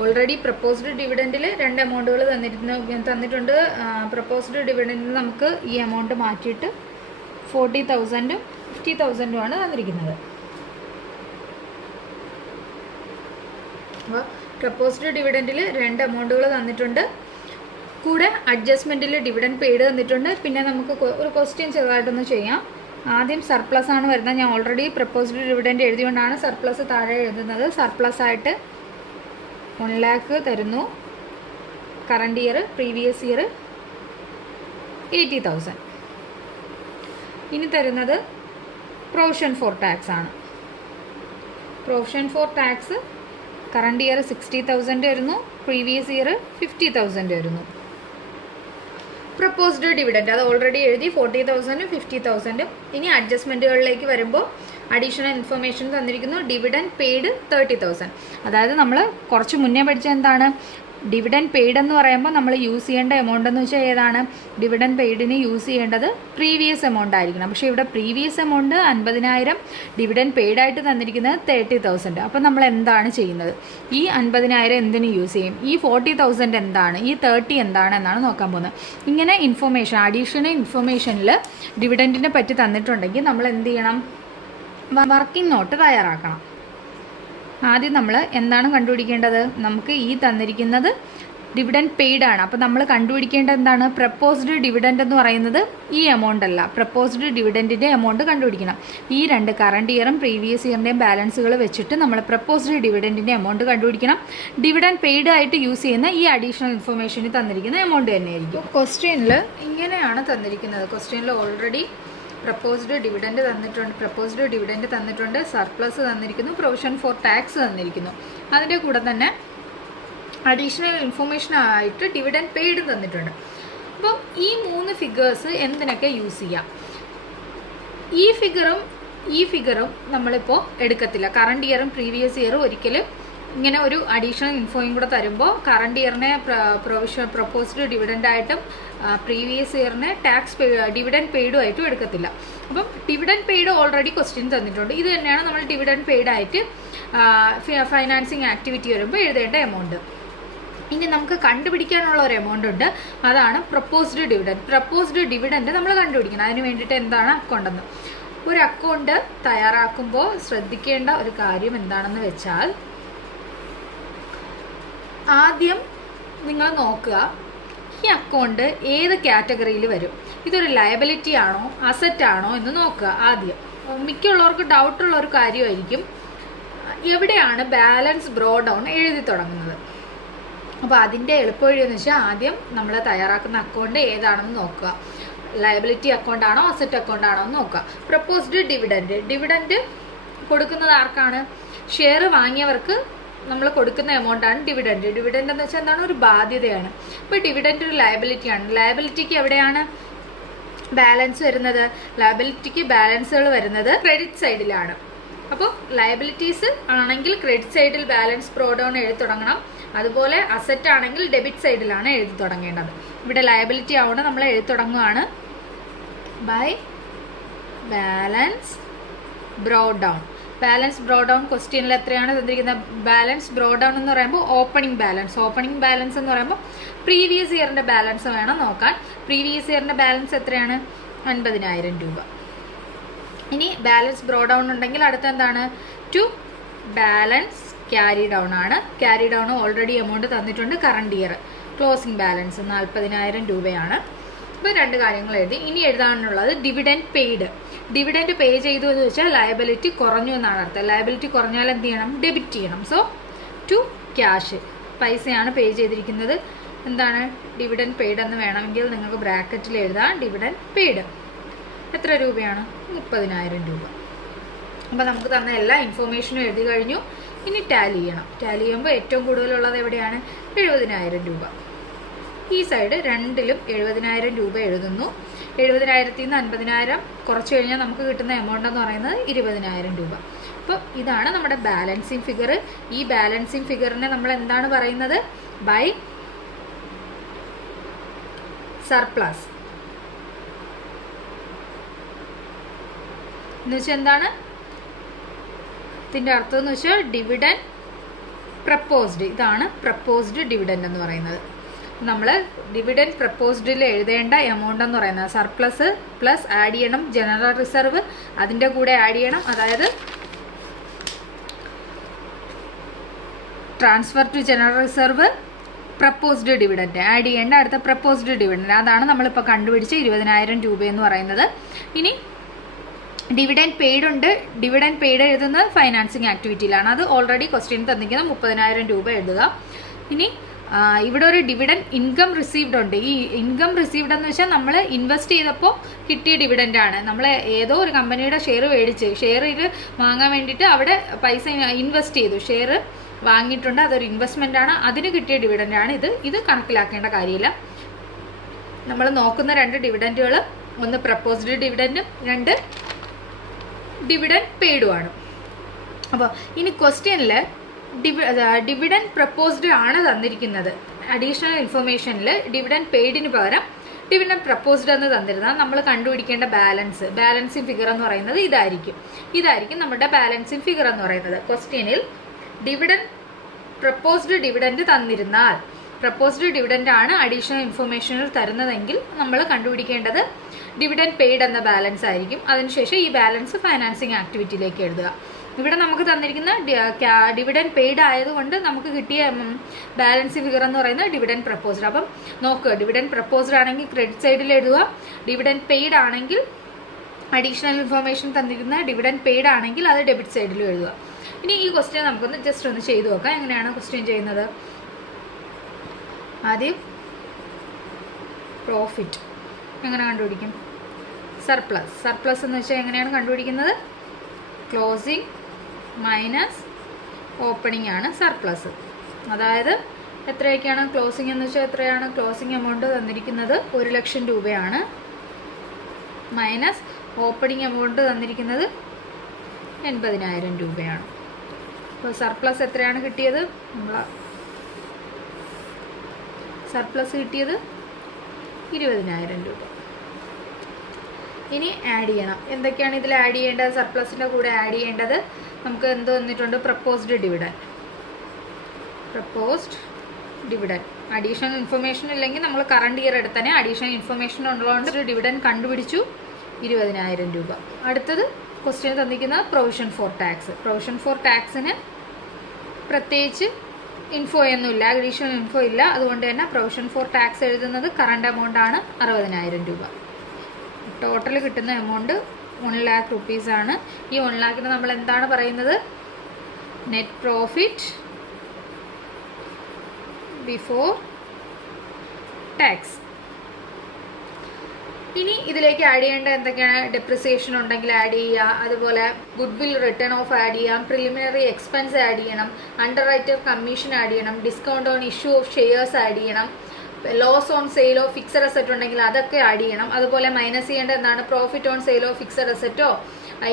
ഓൾറെഡി പ്രപ്പോസ്ഡ് ഡിവിഡൻറ്റിൽ 2 എമൗണ്ടുകൾ തന്നിട്ടുണ്ട്. പ്രപ്പോസ്ഡ് ഡിവിഡൻറ്റിൽ നമുക്ക് ഈ എമൗണ്ട് മാറ്റിയിട്ട് 40,000 50,000 തന്നിരിക്കുന്നത്. അപ്പോൾ പ്രപ്പോസ്ഡ് ഡിവിഡൻറ്റിൽ 2 എമൗണ്ടുകൾ തന്നിട്ടുണ്ട്. കൂടെ അഡ്ജസ്റ്റ്മെൻറ്റിൽ ഡിവിഡൻഡ് പെയ്ഡ് തന്നിട്ടുണ്ട്. പിന്നെ നമുക്ക് ഒരു ക്വസ്റ്റ്യൻ ചെറുതായിട്ടൊന്ന് ചെയ്യാം. ആദ്യം സർപ്ലസ് ആണ് വരുന്നത്. ഞാൻ ഓൾറെഡി പ്രപ്പോസ്ഡ് ഡിവിഡൻഡ് എഴുതിയോണ്ടാണ് സർപ്ലസ് താഴെ എഴുതുന്നത്. സർപ്ലസ് ആയിട്ട് 1 lakh തരുന്നു. Current year previous year 80,000. ഇനി തരുന്നത് പ്രൊവിഷൻ ഫോർ ടാക്സ് ആണ്. Provision for tax current year 60,000 വരുന്നു, പ്രീവിയസ് ഇയർ 50,000 വരുന്നു. പ്രപ്പോസ്ഡ് ഡിവിഡൻറ്റ് അത് ഓൾറെഡി എഴുതി 40,000 50,000. ഇനി അഡ്ജസ്റ്റ്മെൻറ്റുകളിലേക്ക് വരുമ്പോൾ അഡീഷണൽ ഇൻഫർമേഷൻ തന്നിരിക്കുന്നു. Dividend paid 30,000. അതായത് നമ്മൾ കുറച്ച് മുന്നേ പഠിച്ച എന്താണ് ഡിവിഡൻഡ് പെയ്ഡ് എന്ന് പറയുമ്പോൾ നമ്മൾ യൂസ് ചെയ്യേണ്ട എമൗണ്ട് എന്ന് വെച്ചാൽ ഏതാണ്? ഡിവിഡൻഡ് പെയ്ഡിന് യൂസ് ചെയ്യേണ്ടത് പ്രീവിയസ് എമൗണ്ട് ആയിരിക്കണം. പക്ഷേ ഇവിടെ പ്രീവിയസ് എമൗണ്ട് 50,000, ഡിവിഡൻഡ് പെയ്ഡ് ആയിട്ട് തന്നിരിക്കുന്നത് 30,000. അപ്പോൾ നമ്മൾ എന്താണ് ചെയ്യുന്നത്? ഈ 50,000 എന്തിന് യൂസ് ചെയ്യും? ഈ 40,000 എന്താണ്? ഈ 30 എന്താണ് എന്നാണ് നോക്കാൻ പോകുന്നത്. ഇങ്ങനെ ഇൻഫർമേഷൻ അഡീഷണൽ ഇൻഫർമേഷനിൽ ഡിവിഡൻറ്റിനെ പറ്റി തന്നിട്ടുണ്ടെങ്കിൽ നമ്മൾ എന്ത് ചെയ്യണം? വർക്കിംഗ് നോട്ട് തയ്യാറാക്കണം. ആദ്യം നമ്മൾ എന്താണ് കണ്ടുപിടിക്കേണ്ടത്? നമുക്ക് ഈ തന്നിരിക്കുന്നത് ഡിവിഡൻഡ് പെയ്ഡ് ആണ്. അപ്പോൾ നമ്മൾ കണ്ടുപിടിക്കേണ്ടത് എന്താണ്? പ്രപ്പോസ്ഡ് ഡിവിഡൻഡ് എന്ന് പറയുന്നത് ഈ എമൗണ്ട് അല്ല, പ്രപ്പോസ്ഡ് ഡിവിഡൻറ്റിൻ്റെ എമൗണ്ട് കണ്ടുപിടിക്കണം. ഈ 2 കറണ്ട് ഇയറും പ്രീവിയസ് ഇയറിൻ്റെയും ബാലൻസുകൾ വെച്ചിട്ട് നമ്മൾ പ്രപ്പോസ്ഡ് ഡിവിഡൻറ്റിൻ്റെ എമൗണ്ട് കണ്ടുപിടിക്കണം. ഡിവിഡൻഡ് പെയ്ഡ് ആയിട്ട് യൂസ് ചെയ്യുന്ന ഈ അഡീഷണൽ ഇൻഫർമേഷനിൽ തന്നിരിക്കുന്ന എമൗണ്ട് തന്നെയായിരിക്കും. ക്വസ്റ്റ്യനിൽ ഇങ്ങനെയാണ് തന്നിരിക്കുന്നത്. ക്വസ്റ്റ്യനിൽ ഓൾറെഡി പ്രപ്പോസ്ഡ് ഡിവിഡൻറ്റ് തന്നിട്ടുണ്ട്, പ്രപ്പോസ്ഡ് ഡിവിഡൻറ്റ് തന്നിട്ടുണ്ട്, സർപ്ലസ് തന്നിരിക്കുന്നു, പ്രൊവിഷൻ ഫോർ ടാക്സ് തന്നിരിക്കുന്നു. അതിൻ്റെ കൂടെ തന്നെ അഡീഷണൽ ഇൻഫർമേഷൻ ആയിട്ട് ഡിവിഡൻഡ് പെയ്ഡ് തന്നിട്ടുണ്ട്. അപ്പം ഈ 3 ഫിഗേഴ്സ് എന്തിനൊക്കെ യൂസ് ചെയ്യാം? ഈ ഫിഗറും നമ്മളിപ്പോൾ എടുക്കത്തില്ല. കറണ്ട് ഇയറും പ്രീവിയസ് ഇയറും ഒരിക്കലും ഇങ്ങനെ ഒരു അഡീഷണൽ ഇൻഫോയും കൂടെ തരുമ്പോൾ കറണ്ട് ഇയറിനെ പ്രപ്പോസ്ഡ് ഡിവിഡൻ്റ് ആയിട്ടും പ്രീവിയസ് ഇയറിനെ ഡിവിഡൻഡ് പെയ്ഡും ആയിട്ടും എടുക്കത്തില്ല. അപ്പം ഡിവിഡൻഡ് പെയ്ഡ് ഓൾറെഡി ക്വസ്റ്റ്യൻ തന്നിട്ടുണ്ട്. ഇത് തന്നെയാണ് നമ്മൾ ഡിവിഡൻഡ് പെയ്ഡ് ആയിട്ട് ഫൈനാൻസിങ് ആക്ടിവിറ്റി വരുമ്പോൾ എഴുതേണ്ട എമൗണ്ട്. ഇനി നമുക്ക് കണ്ടുപിടിക്കാനുള്ള ഒരു എമൗണ്ട് ഉണ്ട്, അതാണ് പ്രപ്പോസ്ഡ് ഡിവിഡൻഡ്. പ്രപ്പോസ്ഡ് ഡിവിഡൻഡ് നമ്മൾ കണ്ടുപിടിക്കണം. അതിന് വേണ്ടിയിട്ട് എന്താണ് അക്കൗണ്ടെന്ന്? ഒരു അക്കൗണ്ട് തയ്യാറാക്കുമ്പോൾ ശ്രദ്ധിക്കേണ്ട ഒരു കാര്യം എന്താണെന്ന് വെച്ചാൽ, ആദ്യം നിങ്ങൾ നോക്കുക ഈ അക്കൗണ്ട് ഏത് കാറ്റഗറിയിൽ വരും. ഇതൊരു ലയബിലിറ്റി ആണോ അസറ്റ് ആണോ എന്ന് നോക്കുക. ആദ്യം മിക്കുള്ളവർക്ക് ഡൗട്ടുള്ള ഒരു കാര്യമായിരിക്കും, എവിടെയാണ് ബാലൻസ് ബ്രോ ഡൗൺ എഴുതി തുടങ്ങുന്നത്. അപ്പോൾ അതിൻ്റെ എളുപ്പവഴിയെന്ന് വെച്ചാൽ ആദ്യം നമ്മൾ തയ്യാറാക്കുന്ന അക്കൗണ്ട് ഏതാണെന്ന് നോക്കുക. ലയബിലിറ്റി അക്കൗണ്ട് ആണോ അസറ്റ് അക്കൗണ്ട് ആണോ എന്ന് നോക്കുക. പ്രപ്പോസ്ഡ് ഡിവിഡൻഡ് കൊടുക്കുന്നത് ആർക്കാണ്? ഷെയർ വാങ്ങിയവർക്ക് നമ്മൾ കൊടുക്കുന്ന എമൗണ്ടാണ് ഡിവിഡൻഡ്. ഡിവിഡൻഡ് എന്ന് വെച്ചാൽ എന്താണ്? ഒരു ബാധ്യതയാണ്. ഇപ്പോൾ ഡിവിഡൻഡ് ഒരു ലയബിലിറ്റിയാണ്. ലയബിലിറ്റിക്ക് എവിടെയാണ് ബാലൻസ് വരുന്നത്? ലയബിലിറ്റിക്ക് ബാലൻസുകൾ വരുന്നത് ക്രെഡിറ്റ് സൈഡിലാണ്. അപ്പോൾ ലയബിലിറ്റീസ് ആണെങ്കിൽ ക്രെഡിറ്റ് സൈഡിൽ ബാലൻസ് ബ്രോ ഡൗൺ എഴുതി തുടങ്ങണം. അതുപോലെ അസറ്റ് ആണെങ്കിൽ ഡെബിറ്റ് സൈഡിലാണ് എഴുതി തുടങ്ങേണ്ടത്. ഇവിടെ ലയബിലിറ്റി ആവുകൊണ്ട് നമ്മൾ എഴുതി തുടങ്ങുകയാണ് by balance brought down. Balance brought down ക്വസ്റ്റ്യനിൽ എത്രയാണ് തന്നിരിക്കുന്നത്? ബാലൻസ് ബ്രോ ഡൗൺ എന്ന് പറയുമ്പോൾ ഓപ്പണിംഗ് ബാലൻസ് എന്ന് പറയുമ്പോൾ പ്രീവിയസ് ഇയറിന്റെ ബാലൻസ് വേണം നോക്കാൻ. പ്രീവിയസ് ഇയറിന്റെ ബാലൻസ് എത്രയാണ്? 50,000 രൂപ. ഇനി ബാലൻസ് ബ്രോ ഡൗൺ ഉണ്ടെങ്കിൽ അടുത്ത എന്താണ്? ടു ബാലൻസ് ക്യാരി ഡൗൺ ആണ്. ക്യാരി ഡൗൺ ഓൾറെഡി എമൗണ്ട് തന്നിട്ടുണ്ട്. കറണ്ട് ഇയർ ക്ലോസിംഗ് ബാലൻസ് 40,000 രൂപയാണ്. ഇപ്പോൾ 2 കാര്യങ്ങൾ എഴുതി. ഇനി എഴുതാനുള്ളത് ഡിവിഡൻഡ് പെയ്ഡ്. ഡിവിഡൻഡ് പേ ചെയ്തു എന്ന് വെച്ചാൽ ലയബിലിറ്റി കുറഞ്ഞു എന്നാണ് അർത്ഥം. ലയബിലിറ്റി കുറഞ്ഞാൽ എന്ത് ചെയ്യണം? ഡെബിറ്റ് ചെയ്യണം. സോ ടു ക്യാഷ്, പൈസയാണ് പേ ചെയ്തിരിക്കുന്നത്. എന്താണ്? ഡിവിഡൻഡ് പെയ്ഡ് എന്ന് വേണമെങ്കിൽ നിങ്ങൾക്ക് ബ്രാക്കറ്റിൽ എഴുതാം. ഡിവിഡൻഡ് പെയ്ഡ് എത്ര രൂപയാണ്? 30,000 രൂപ. അപ്പോൾ നമുക്ക് തന്ന എല്ലാ ഇൻഫോർമേഷനും എഴുതി കഴിഞ്ഞു. ഇനി ടാലി ചെയ്യണം. ടാലി ചെയ്യുമ്പോൾ ഏറ്റവും കൂടുതലുള്ളത് എവിടെയാണ്? 70,000 രൂപ. ഈ സൈഡ് രണ്ടിലും 70,000 രൂപ എഴുതുന്നു. 70,000 നിന്ന് 50,000 കുറച്ച് കഴിഞ്ഞാൽ നമുക്ക് കിട്ടുന്ന എമൗണ്ട് എന്ന് പറയുന്നത് 20,000 രൂപ. അപ്പോൾ ഇതാണ് നമ്മുടെ ബാലൻസിങ് ഫിഗർ. ഈ ബാലൻസിങ് ഫിഗറിനെ നമ്മൾ എന്താണ് പറയുന്നത്? ബൈ സർപ്ലസ് എന്ന് വെച്ചാൽ എന്താണ് ഇതിൻ്റെ അർത്ഥം എന്ന് വെച്ചാൽ ഡിവിഡൻഡ് പ്രപ്പോസ്ഡ്. ഇതാണ് പ്രപ്പോസ്ഡ് ഡിവിഡൻഡ് എന്ന് പറയുന്നത്. നമ്മൾ ഡിവിഡൻഡ് പ്രപ്പോസ്ഡിൽ എഴുതേണ്ട എമൗണ്ട് എന്ന് പറയുന്നത് സർപ്ലസ് പ്ലസ് ആഡ് ചെയ്യണം ജനറൽ റിസർവ്, അതിൻ്റെ കൂടെ ആഡ് ചെയ്യണം, അതായത് transfer to general reserve proposed dividend add ചെയ്യേണ്ട അടുത്ത പ്രപ്പോസ്ഡ് ഡിവിഡൻഡ്. അതാണ് നമ്മളിപ്പോൾ കണ്ടുപിടിച്ച് 20,000 രൂപ എന്ന് പറയുന്നത്. ഇനി ഡിവിഡൻഡ് പെയ്ഡ് ഉണ്ട്. ഡിവിഡൻഡ് പെയ്ഡ് എഴുതുന്നത് ഫൈനാൻസിങ് ആക്ടിവിറ്റിയിലാണ്. അത് ഓൾറെഡി ക്വസ്റ്റ്യൻ തന്നിരിക്കുന്നത് 30,000 രൂപ എഴുതുക. ഇനി ഇവിടെ ഒരു ഡിവിഡൻഡ് ഇൻകം റിസീവ്ഡ് ഉണ്ട്. ഈ ഇൻകം റിസീവ്ഡ് എന്ന് വെച്ചാൽ നമ്മൾ ഇൻവെസ്റ്റ് ചെയ്തപ്പോൾ കിട്ടിയ ഡിവിഡൻഡ് ആണ്. നമ്മൾ ഏതോ ഒരു കമ്പനിയുടെ ഷെയർ മേടിച്ച് ഷെയറിൽ വാങ്ങാൻ വേണ്ടിയിട്ട് അവിടെ പൈസ ഇൻവെസ്റ്റ് ചെയ്തു, ഷെയർ വാങ്ങിയിട്ടുണ്ട്, അതൊരു ഇൻവെസ്റ്റ്മെൻ്റ് ആണ്, അതിന് കിട്ടിയ ഡിവിഡൻഡ് ആണ് ഇത്. ഇത് കണക്കിലാക്കേണ്ട കാര്യമില്ല. നമ്മൾ നോക്കുന്ന 2 ഡിവിഡൻറ്റുകൾ, ഒന്ന് പ്രപ്പോസ്ഡ് ഡിവിഡൻറ്റും 2 ഡിവിഡൻഡ് പെയ്ഡുമാണ്. അപ്പോൾ ഇനി ക്വസ്റ്റ്യനിൽ ഡിവിഡൻഡ് പ്രപ്പോസ്ഡ് ആണ് തന്നിരിക്കുന്നത്. അഡീഷണൽ ഇൻഫർമേഷനിൽ ഡിവിഡൻഡ് പെയ്ഡിന് പകരം ഡിവിഡൻഡ് പ്രപ്പോസ്ഡ് എന്ന് തന്നിരുന്നാൽ നമ്മൾ കണ്ടുപിടിക്കേണ്ട ബാലൻസിങ് ഫിഗർ എന്ന് പറയുന്നത് ഇതായിരിക്കും നമ്മുടെ ബാലൻസിങ് ഫിഗർ എന്ന് പറയുന്നത്. ക്വസ്റ്റ്യനിൽ ഡിവിഡൻഡ് പ്രപ്പോസ്ഡ് ഡിവിഡൻഡ് തന്നിരുന്നാൽ, പ്രപ്പോസ്ഡ് ഡിവിഡൻഡ് ആണ് അഡീഷണൽ ഇൻഫർമേഷനിൽ തരുന്നതെങ്കിൽ നമ്മൾ കണ്ടുപിടിക്കേണ്ടത് ഡിവിഡൻഡ് പെയ്ഡ് എന്ന ബാലൻസ് ആയിരിക്കും. അതിനുശേഷം ഈ ബാലൻസ് ഫൈനാൻസിങ് ആക്ടിവിറ്റിയിലേക്ക് എഴുതുക. ഇവിടെ നമുക്ക് തന്നിരിക്കുന്ന ഡിവിഡൻഡ് പെയ്ഡ് ആയതുകൊണ്ട് നമുക്ക് കിട്ടിയ ബാലൻസ് ഫിഗർ എന്ന് പറയുന്നത് ഡിവിഡൻഡ് പ്രപ്പോസ്ഡ്. അപ്പം നോക്കുക, ഡിവിഡൻഡ് പ്രപ്പോസ്ഡ് ആണെങ്കിൽ ക്രെഡിറ്റ് സൈഡിൽ എഴുതുക, ഡിവിഡൻഡ് പെയ്ഡ് ആണെങ്കിൽ അഡീഷണൽ ഇൻഫർമേഷൻ തന്നിരിക്കുന്ന ഡിവിഡൻഡ് പെയ്ഡ് ആണെങ്കിൽ അത് ഡെബിറ്റ് സൈഡിലും എഴുതുക. ഇനി ഈ ക്വസ്റ്റ്യൻ നമുക്കൊന്ന് ജസ്റ്റ് ഒന്ന് ചെയ്തു നോക്കാം. എങ്ങനെയാണ് ക്വസ്റ്റ്യൻ ചെയ്യുന്നത്? ആദ്യം പ്രോഫിറ്റ് എങ്ങനെ കണ്ടുപിടിക്കും? സർപ്ലസ് എന്ന് വെച്ചാൽ എങ്ങനെയാണ് കണ്ടുപിടിക്കുന്നത്? ക്ലോസിംഗ് മൈനസ് ഓപ്പണിംഗ് ആണ് സർപ്ലസ്. അതായത് എത്രയൊക്കെയാണ് ക്ലോസിംഗ് എന്ന് വെച്ചാൽ എത്രയാണ്? ക്ലോസിംഗ് എമൗണ്ട് തന്നിരിക്കുന്നത് 1,00,000 രൂപയാണ്. മൈനസ് ഓപ്പണിംഗ് എമൗണ്ട് തന്നിരിക്കുന്നത് 80,000 രൂപയാണ്. അപ്പോൾ സർപ്ലസ് എത്രയാണ് കിട്ടിയത്? സർപ്ലസ് കിട്ടിയത് 20,000 രൂപ. ഇനി ആഡ് ചെയ്യണം. എന്തൊക്കെയാണ് ഇതിൽ ആഡ് ചെയ്യേണ്ടത്? സർപ്ലസിൻ്റെ കൂടെ ആഡ് ചെയ്യേണ്ടത് നമുക്ക് എന്ത് വന്നിട്ടുണ്ട്? Proposed dividend. അഡീഷണൽ ഇൻഫർമേഷൻ ഇല്ലെങ്കിൽ നമ്മൾ കറണ്ട് ഇയർ എടുത്തന്നെ അഡീഷണൽ ഇൻഫർമേഷൻ ഉള്ളതുകൊണ്ട് ഒരു ഡിവിഡൻഡ് കണ്ടുപിടിച്ചു 20,000 രൂപ. അടുത്തത് ക്വസ്റ്റ്യൻ തന്നിരിക്കുന്നത് പ്രൊവിഷൻ ഫോർ ടാക്സിന് പ്രത്യേകിച്ച് ഇൻഫോയൊന്നുമില്ല, അഡീഷണൽ ഇൻഫോ ഇല്ല. അതുകൊണ്ട് തന്നെ പ്രൊവിഷൻ ഫോർ ടാക്സ് എഴുതുന്നത് കറണ്ട് എമൗണ്ട് ആണ് 60,000 രൂപ. ടോട്ടൽ കിട്ടുന്ന എമൗണ്ട് 1,00,000 റുപ്പീസ് ആണ്. ഈ 1,00,000 നമ്മൾ എന്താണ് പറയുന്നത്? Net profit before tax. ഇനി ഇതിലേക്ക് ആഡ് ചെയ്യേണ്ട എന്തൊക്കെയാണ്? ഡെപ്രിസിയേഷൻ ഉണ്ടെങ്കിൽ ആഡ് ചെയ്യുക, അതുപോലെ goodwill written off add ചെയ്യാം, പ്രിലിമിനറി എക്സ്പെൻസ് ആഡ് ചെയ്യണം, അണ്ടർ റൈറ്റർ കമ്മീഷൻ ആഡ് ചെയ്യണം, discount on issue of shares add ചെയ്യണം, loss on sale of fixed asset ഉണ്ടെങ്കിൽ അതൊക്കെ ആഡ് ചെയ്യണം. അതുപോലെ മൈനസ് ചെയ്യേണ്ട എന്താണ്, profit on sale of fixed അസറ്റോ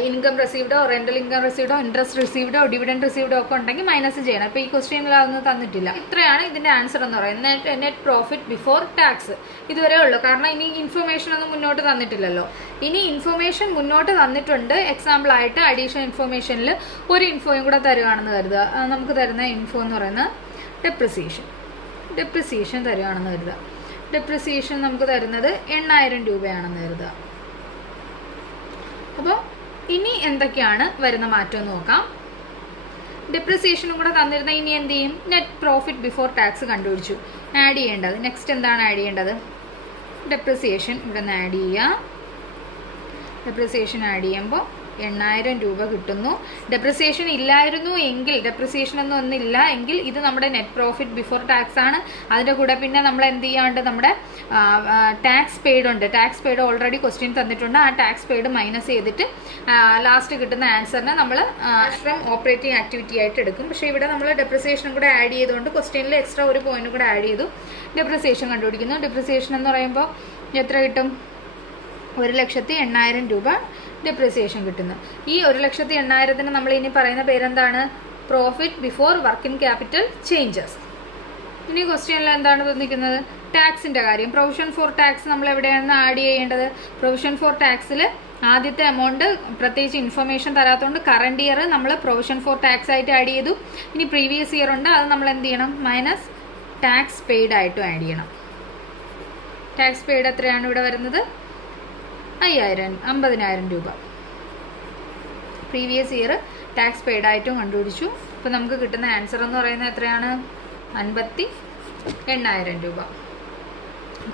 ഇൻകം റിസീവ്ഡോ റെന്റൽ ഇൻകം റിസീവ്ഡോ ഇൻട്രസ്റ്റ് റിസീവ്ഡോ ഡിവിഡൻഡ് റിസീവ്ഡോ ഒക്കെ ഉണ്ടെങ്കിൽ മൈനസ് ചെയ്യണം. അപ്പോൾ ഈ ക്വസ്റ്റ്യനിൽ അതൊന്നും തന്നിട്ടില്ല. ഇത്രയാണ് ഇതിന്റെ ആൻസർ എന്ന് പറയുന്നത്. നെറ്റ് പ്രോഫിറ്റ് ബിഫോർ ടാക്സ് ഇതുവരെ ഉള്ളൂ. കാരണം ഇനി ഇൻഫർമേഷൻ ഒന്നും മുന്നോട്ട് തന്നിട്ടില്ലല്ലോ. ഇനി ഇൻഫർമേഷൻ മുന്നോട്ട് തന്നിട്ടുണ്ട്. എക്സാമ്പിൾ ആയിട്ട് അഡീഷണൽ ഇൻഫർമേഷനിൽ ഒരു ഇൻഫോയും കൂടെ തരുകയാണെന്ന് കരുതുക. നമുക്ക് തരുന്ന ഇൻഫോ എന്ന് പറയുന്നത് ഡെപ്രിസിയേഷൻ തരുകയാണെന്ന് കരുതുക. ഡെപ്രിസിയേഷൻ നമുക്ക് തരുന്നത് 8000 രൂപയാണെന്ന് കരുതുക. അപ്പോൾ ഇനി എന്തൊക്കെയാണ് വരുന്ന മാറ്റം എന്ന് നോക്കാം. ഡെപ്രിസിയേഷനും കൂടെ തന്നിരുന്ന ഇനി എന്ത് ചെയ്യും, നെറ്റ് പ്രോഫിറ്റ് ബിഫോർ ടാക്സ് കണ്ടുപിടിച്ചു. ആഡ് ചെയ്യേണ്ടത് നെക്സ്റ്റ് എന്താണ് ആഡ് ചെയ്യേണ്ടത്, ഡെപ്രിസിയേഷൻ ഇവിടെ നിന്ന് ആഡ് ചെയ്യുക. ഡെപ്രിസിയേഷൻ ആഡ് ചെയ്യുമ്പോൾ 8000 രൂപ കിട്ടുന്നു. ഡെപ്രിസിയേഷൻ ഇല്ലായിരുന്നു എങ്കിൽ, ഡെപ്രിസിയേഷൻ ഒന്നില്ല എങ്കിൽ ഇത് നമ്മുടെ നെറ്റ് പ്രോഫിറ്റ് ബിഫോർ ടാക്സ് ആണ്. അതിൻ്റെ കൂടെ പിന്നെ നമ്മൾ എന്ത് ചെയ്യാണ്ട് നമ്മുടെ ടാക്സ് പെയ്ഡ് ഉണ്ട്. ടാക്സ് പെയ്ഡ് ഓൾറെഡി ക്വസ്റ്റ്യൻ തന്നിട്ടുണ്ട്. ആ ടാക്സ് പെയ്ഡ് മൈനസ് ചെയ്തിട്ട് ലാസ്റ്റ് കിട്ടുന്ന ആൻസറിനെ നമ്മൾ ഫ്രം ഓപ്പറേറ്റിംഗ് ആക്ടിവിറ്റി ആയിട്ട് എടുക്കും. പക്ഷേ ഇവിടെ നമ്മൾ ഡെപ്രിസിയേഷനും കൂടെ ആഡ് ചെയ്തുകൊണ്ട് ക്വസ്റ്റ്യനിൽ എക്സ്ട്രാ ഒരു പോയിന്റ് കൂടെ ആഡ് ചെയ്തു. ഡെപ്രിസിയേഷൻ കണ്ടുപിടിക്കുന്നു. ഡെപ്രിസിയേഷൻ എന്ന് പറയുമ്പോൾ എത്ര കിട്ടും, 1,80,000 രൂപ ഡെപ്രിസിയേഷൻ കിട്ടുന്നു. ഈ 1,80,000 നമ്മൾ ഇനി പറയുന്ന പേരെന്താണ്, profit before working capital changes. ഇനി ക്വസ്റ്റ്യനിൽ എന്താണ് തന്നിരിക്കുന്നത്, ടാക്സിന്റെ കാര്യം. പ്രൊവിഷൻ ഫോർ ടാക്സ് നമ്മൾ എവിടെയാണ് ആഡ് ചെയ്യേണ്ടത്, പ്രൊവിഷൻ ഫോർ ടാക്സിൽ ആദ്യത്തെ എമൗണ്ട് പ്രത്യേകിച്ച് ഇൻഫർമേഷൻ തരാത്തതുകൊണ്ട് കറണ്ട് ഇയർ നമ്മൾ പ്രൊവിഷൻ ഫോർ ടാക്സ് ആയിട്ട് ആഡ് ചെയ്തു. ഇനി പ്രീവിയസ് ഇയർ ഉണ്ട്, അത് നമ്മൾ എന്ത് ചെയ്യണം, മൈനസ് ടാക്സ് പെയ്ഡ് ആയിട്ടും ആഡ് ചെയ്യണം. ടാക്സ് പെയ്ഡ് എത്രയാണ് ഇവിടെ വരുന്നത്, 50,000 രൂപ. പ്രീവിയസ് ഇയർ ടാക്സ് പെയ്ഡ് ആയിട്ടും കണ്ടുപിടിച്ചു. ഇപ്പം നമുക്ക് കിട്ടുന്ന ആൻസർ എന്ന് പറയുന്നത് എത്രയാണ്, 58,000 രൂപ.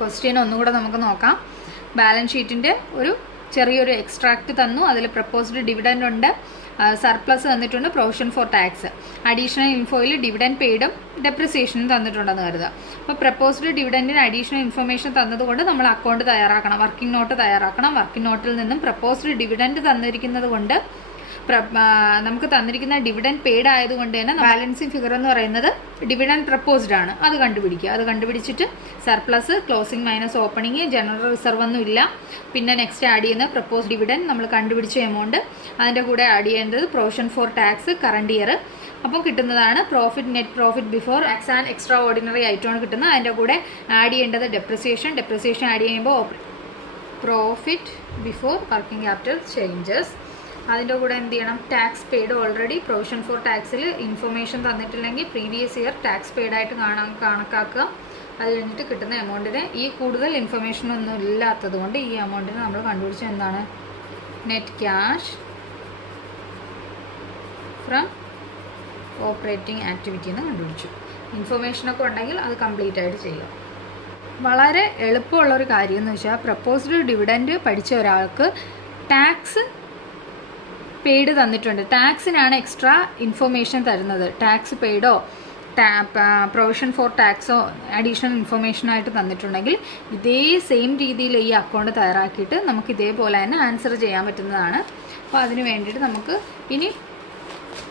ക്വസ്റ്റ്യൻ ഒന്നുകൂടെ നമുക്ക് നോക്കാം. ബാലൻസ് ഷീറ്റിൻ്റെ ഒരു ചെറിയൊരു എക്സ്ട്രാക്ട് തന്നു. അതിൽ പ്രപ്പോസ്ഡ് ഡിവിഡൻഡ് ഉണ്ട്, സർപ്ലസ് തന്നിട്ടുണ്ട്, പ്രൊവിഷൻ ഫോർ ടാക്സ്. അഡീഷണൽ ഇൻഫോയിൽ ഡിവിഡൻഡ് പെയ്ഡും ഡെപ്രിസിയേഷനും തന്നിട്ടുണ്ടെന്ന് കരുതുക. അപ്പോൾ പ്രപ്പോസ്ഡ് ഡിവിഡൻഡിന് അഡീഷണൽ ഇൻഫർമേഷൻ തന്നതുകൊണ്ട് നമ്മൾ അക്കൗണ്ട് തയ്യാറാക്കണം, വർക്കിംഗ് നോട്ട് തയ്യാറാക്കണം. വർക്കിംഗ് നോട്ടിൽ നിന്നും പ്രപ്പോസ്ഡ് ഡിവിഡൻഡ് തന്നിരിക്കുന്നത് കൊണ്ട് നമുക്ക് തന്നിരിക്കുന്ന ഡിവിഡൻഡ് പെയ്ഡ് ആയതുകൊണ്ട് തന്നെ ബാലൻസിങ് ഫിഗർ എന്ന് പറയുന്നത് ഡിവിഡൻഡ് പ്രപ്പോസ്ഡ് ആണ്. അത് കണ്ടുപിടിക്കുക. അത് കണ്ടുപിടിച്ചിട്ട് surplus, closing minus opening, general reserve ഒന്നും ഇല്ല. പിന്നെ നെക്സ്റ്റ് ആഡ് ചെയ്യുന്ന പ്രപ്പോസ്ഡ് ഡിവിഡൻഡ് നമ്മൾ കണ്ടുപിടിച്ച എമൗണ്ട്, അതിൻ്റെ കൂടെ ആഡ് ചെയ്യേണ്ടത് provision for tax current year. അപ്പോൾ കിട്ടുന്നതാണ് profit, net profit before tax and extra ordinary ആയിട്ടാണ് കിട്ടുന്നത്. അതിൻ്റെ കൂടെ ആഡ് ചെയ്യേണ്ടത് ഡെപ്രിസിയേഷൻ ആഡ് ചെയ്യുമ്പോൾ profit before working capital changes. അതിൻ്റെ കൂടെ എന്ത് ചെയ്യണം, tax paid already provision for ടാക്സിൽ ഇൻഫർമേഷൻ തന്നിട്ടില്ലെങ്കിൽ പ്രീവിയസ് ഇയർ ടാക്സ് പെയ്ഡ് ആയിട്ട് കണക്കാക്കുക. അത് കഴിഞ്ഞിട്ട് കിട്ടുന്ന എമൗണ്ടിന് ഈ കൂടുതൽ ഇൻഫർമേഷൻ ഒന്നും ഇല്ലാത്തത് കൊണ്ട് ഈ എമൗണ്ടിന് നമ്മൾ കണ്ടുപിടിച്ച എന്താണ്, net cash from operating activity എന്ന് കണ്ടുപിടിച്ചു. ഇൻഫർമേഷനൊക്കെ ഉണ്ടെങ്കിൽ അത് കംപ്ലീറ്റ് ആയിട്ട് ചെയ്യുക. വളരെ എളുപ്പമുള്ളൊരു കാര്യം എന്ന് വെച്ചാൽ പ്രപ്പോസ്ഡ് ഡിവിഡൻഡ് പഠിച്ച ഒരാൾക്ക് ടാക്സ് പെയ്ഡ് തന്നിട്ടുണ്ട്, ടാക്സിനാണ് എക്സ്ട്രാ ഇൻഫർമേഷൻ തരുന്നത്. ടാക്സ് പെയ്ഡോ പ്രൊവിഷൻ ഫോർ ടാക്സോ അഡീഷണൽ ഇൻഫർമേഷനായിട്ട് തന്നിട്ടുണ്ടെങ്കിൽ ഇതേ സെയിം രീതിയിൽ ഈ അക്കൗണ്ട് തയ്യാറാക്കിയിട്ട് നമുക്ക് ഇതേപോലെ തന്നെ ആൻസർ ചെയ്യാൻ പറ്റുന്നതാണ്. അപ്പോൾ അതിന് വേണ്ടിയിട്ട് നമുക്ക് ഇനി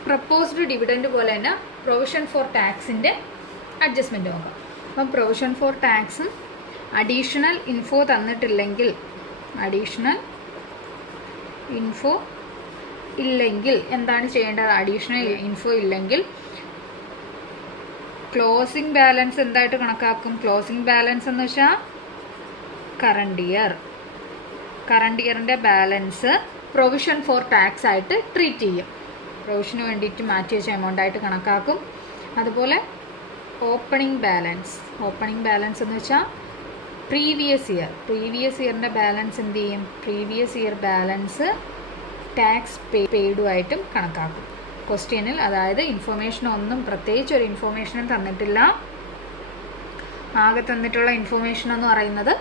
പ്രപ്പോസ്ഡ് ഡിവിഡൻഡ് പോലെ തന്നെ പ്രൊവിഷൻ ഫോർ ടാക്സിൻ്റെ അഡ്ജസ്റ്റ്മെൻറ്റ് നോക്കാം. അപ്പം പ്രൊവിഷൻ ഫോർ ടാക്സും അഡീഷണൽ ഇൻഫോ തന്നിട്ടില്ലെങ്കിൽ, അഡീഷണൽ ഇൻഫോ ഇല്ലെങ്കിൽ എന്താണ് ചെയ്യേണ്ടത്, അഡീഷണൽ ഇൻഫോ ഇല്ലെങ്കിൽ ക്ലോസിംഗ് ബാലൻസ് എന്തായിട്ട് കണക്കാക്കും. ക്ലോസിംഗ് ബാലൻസ് എന്ന് വെച്ചാൽ കറണ്ട് ഇയറിൻ്റെ ബാലൻസ് പ്രൊവിഷൻ ഫോർ ടാക്സ് ആയിട്ട് ട്രീറ്റ് ചെയ്യും. പ്രൊവിഷന് വേണ്ടിയിട്ട് മാറ്റി വെച്ച എമൗണ്ട് ആയിട്ട് കണക്കാക്കും. അതുപോലെ ഓപ്പണിംഗ് ബാലൻസ് എന്ന് വെച്ചാൽ പ്രീവിയസ് ഇയറിൻ്റെ ബാലൻസ് എന്ത് ചെയ്യും, പ്രീവിയസ് ഇയർ ബാലൻസ് ടാക്സ് പെയ്ഡുമായിട്ടും കണക്കാക്കും. ക്വസ്റ്റ്യനിൽ അതായത് ഇൻഫർമേഷൻ ഒന്നും പ്രത്യേകിച്ച് ഒരു ഇൻഫർമേഷനും തന്നിട്ടില്ല. ആകെ തന്നിട്ടുള്ള ഇൻഫർമേഷൻ എന്ന് പറയുന്നത്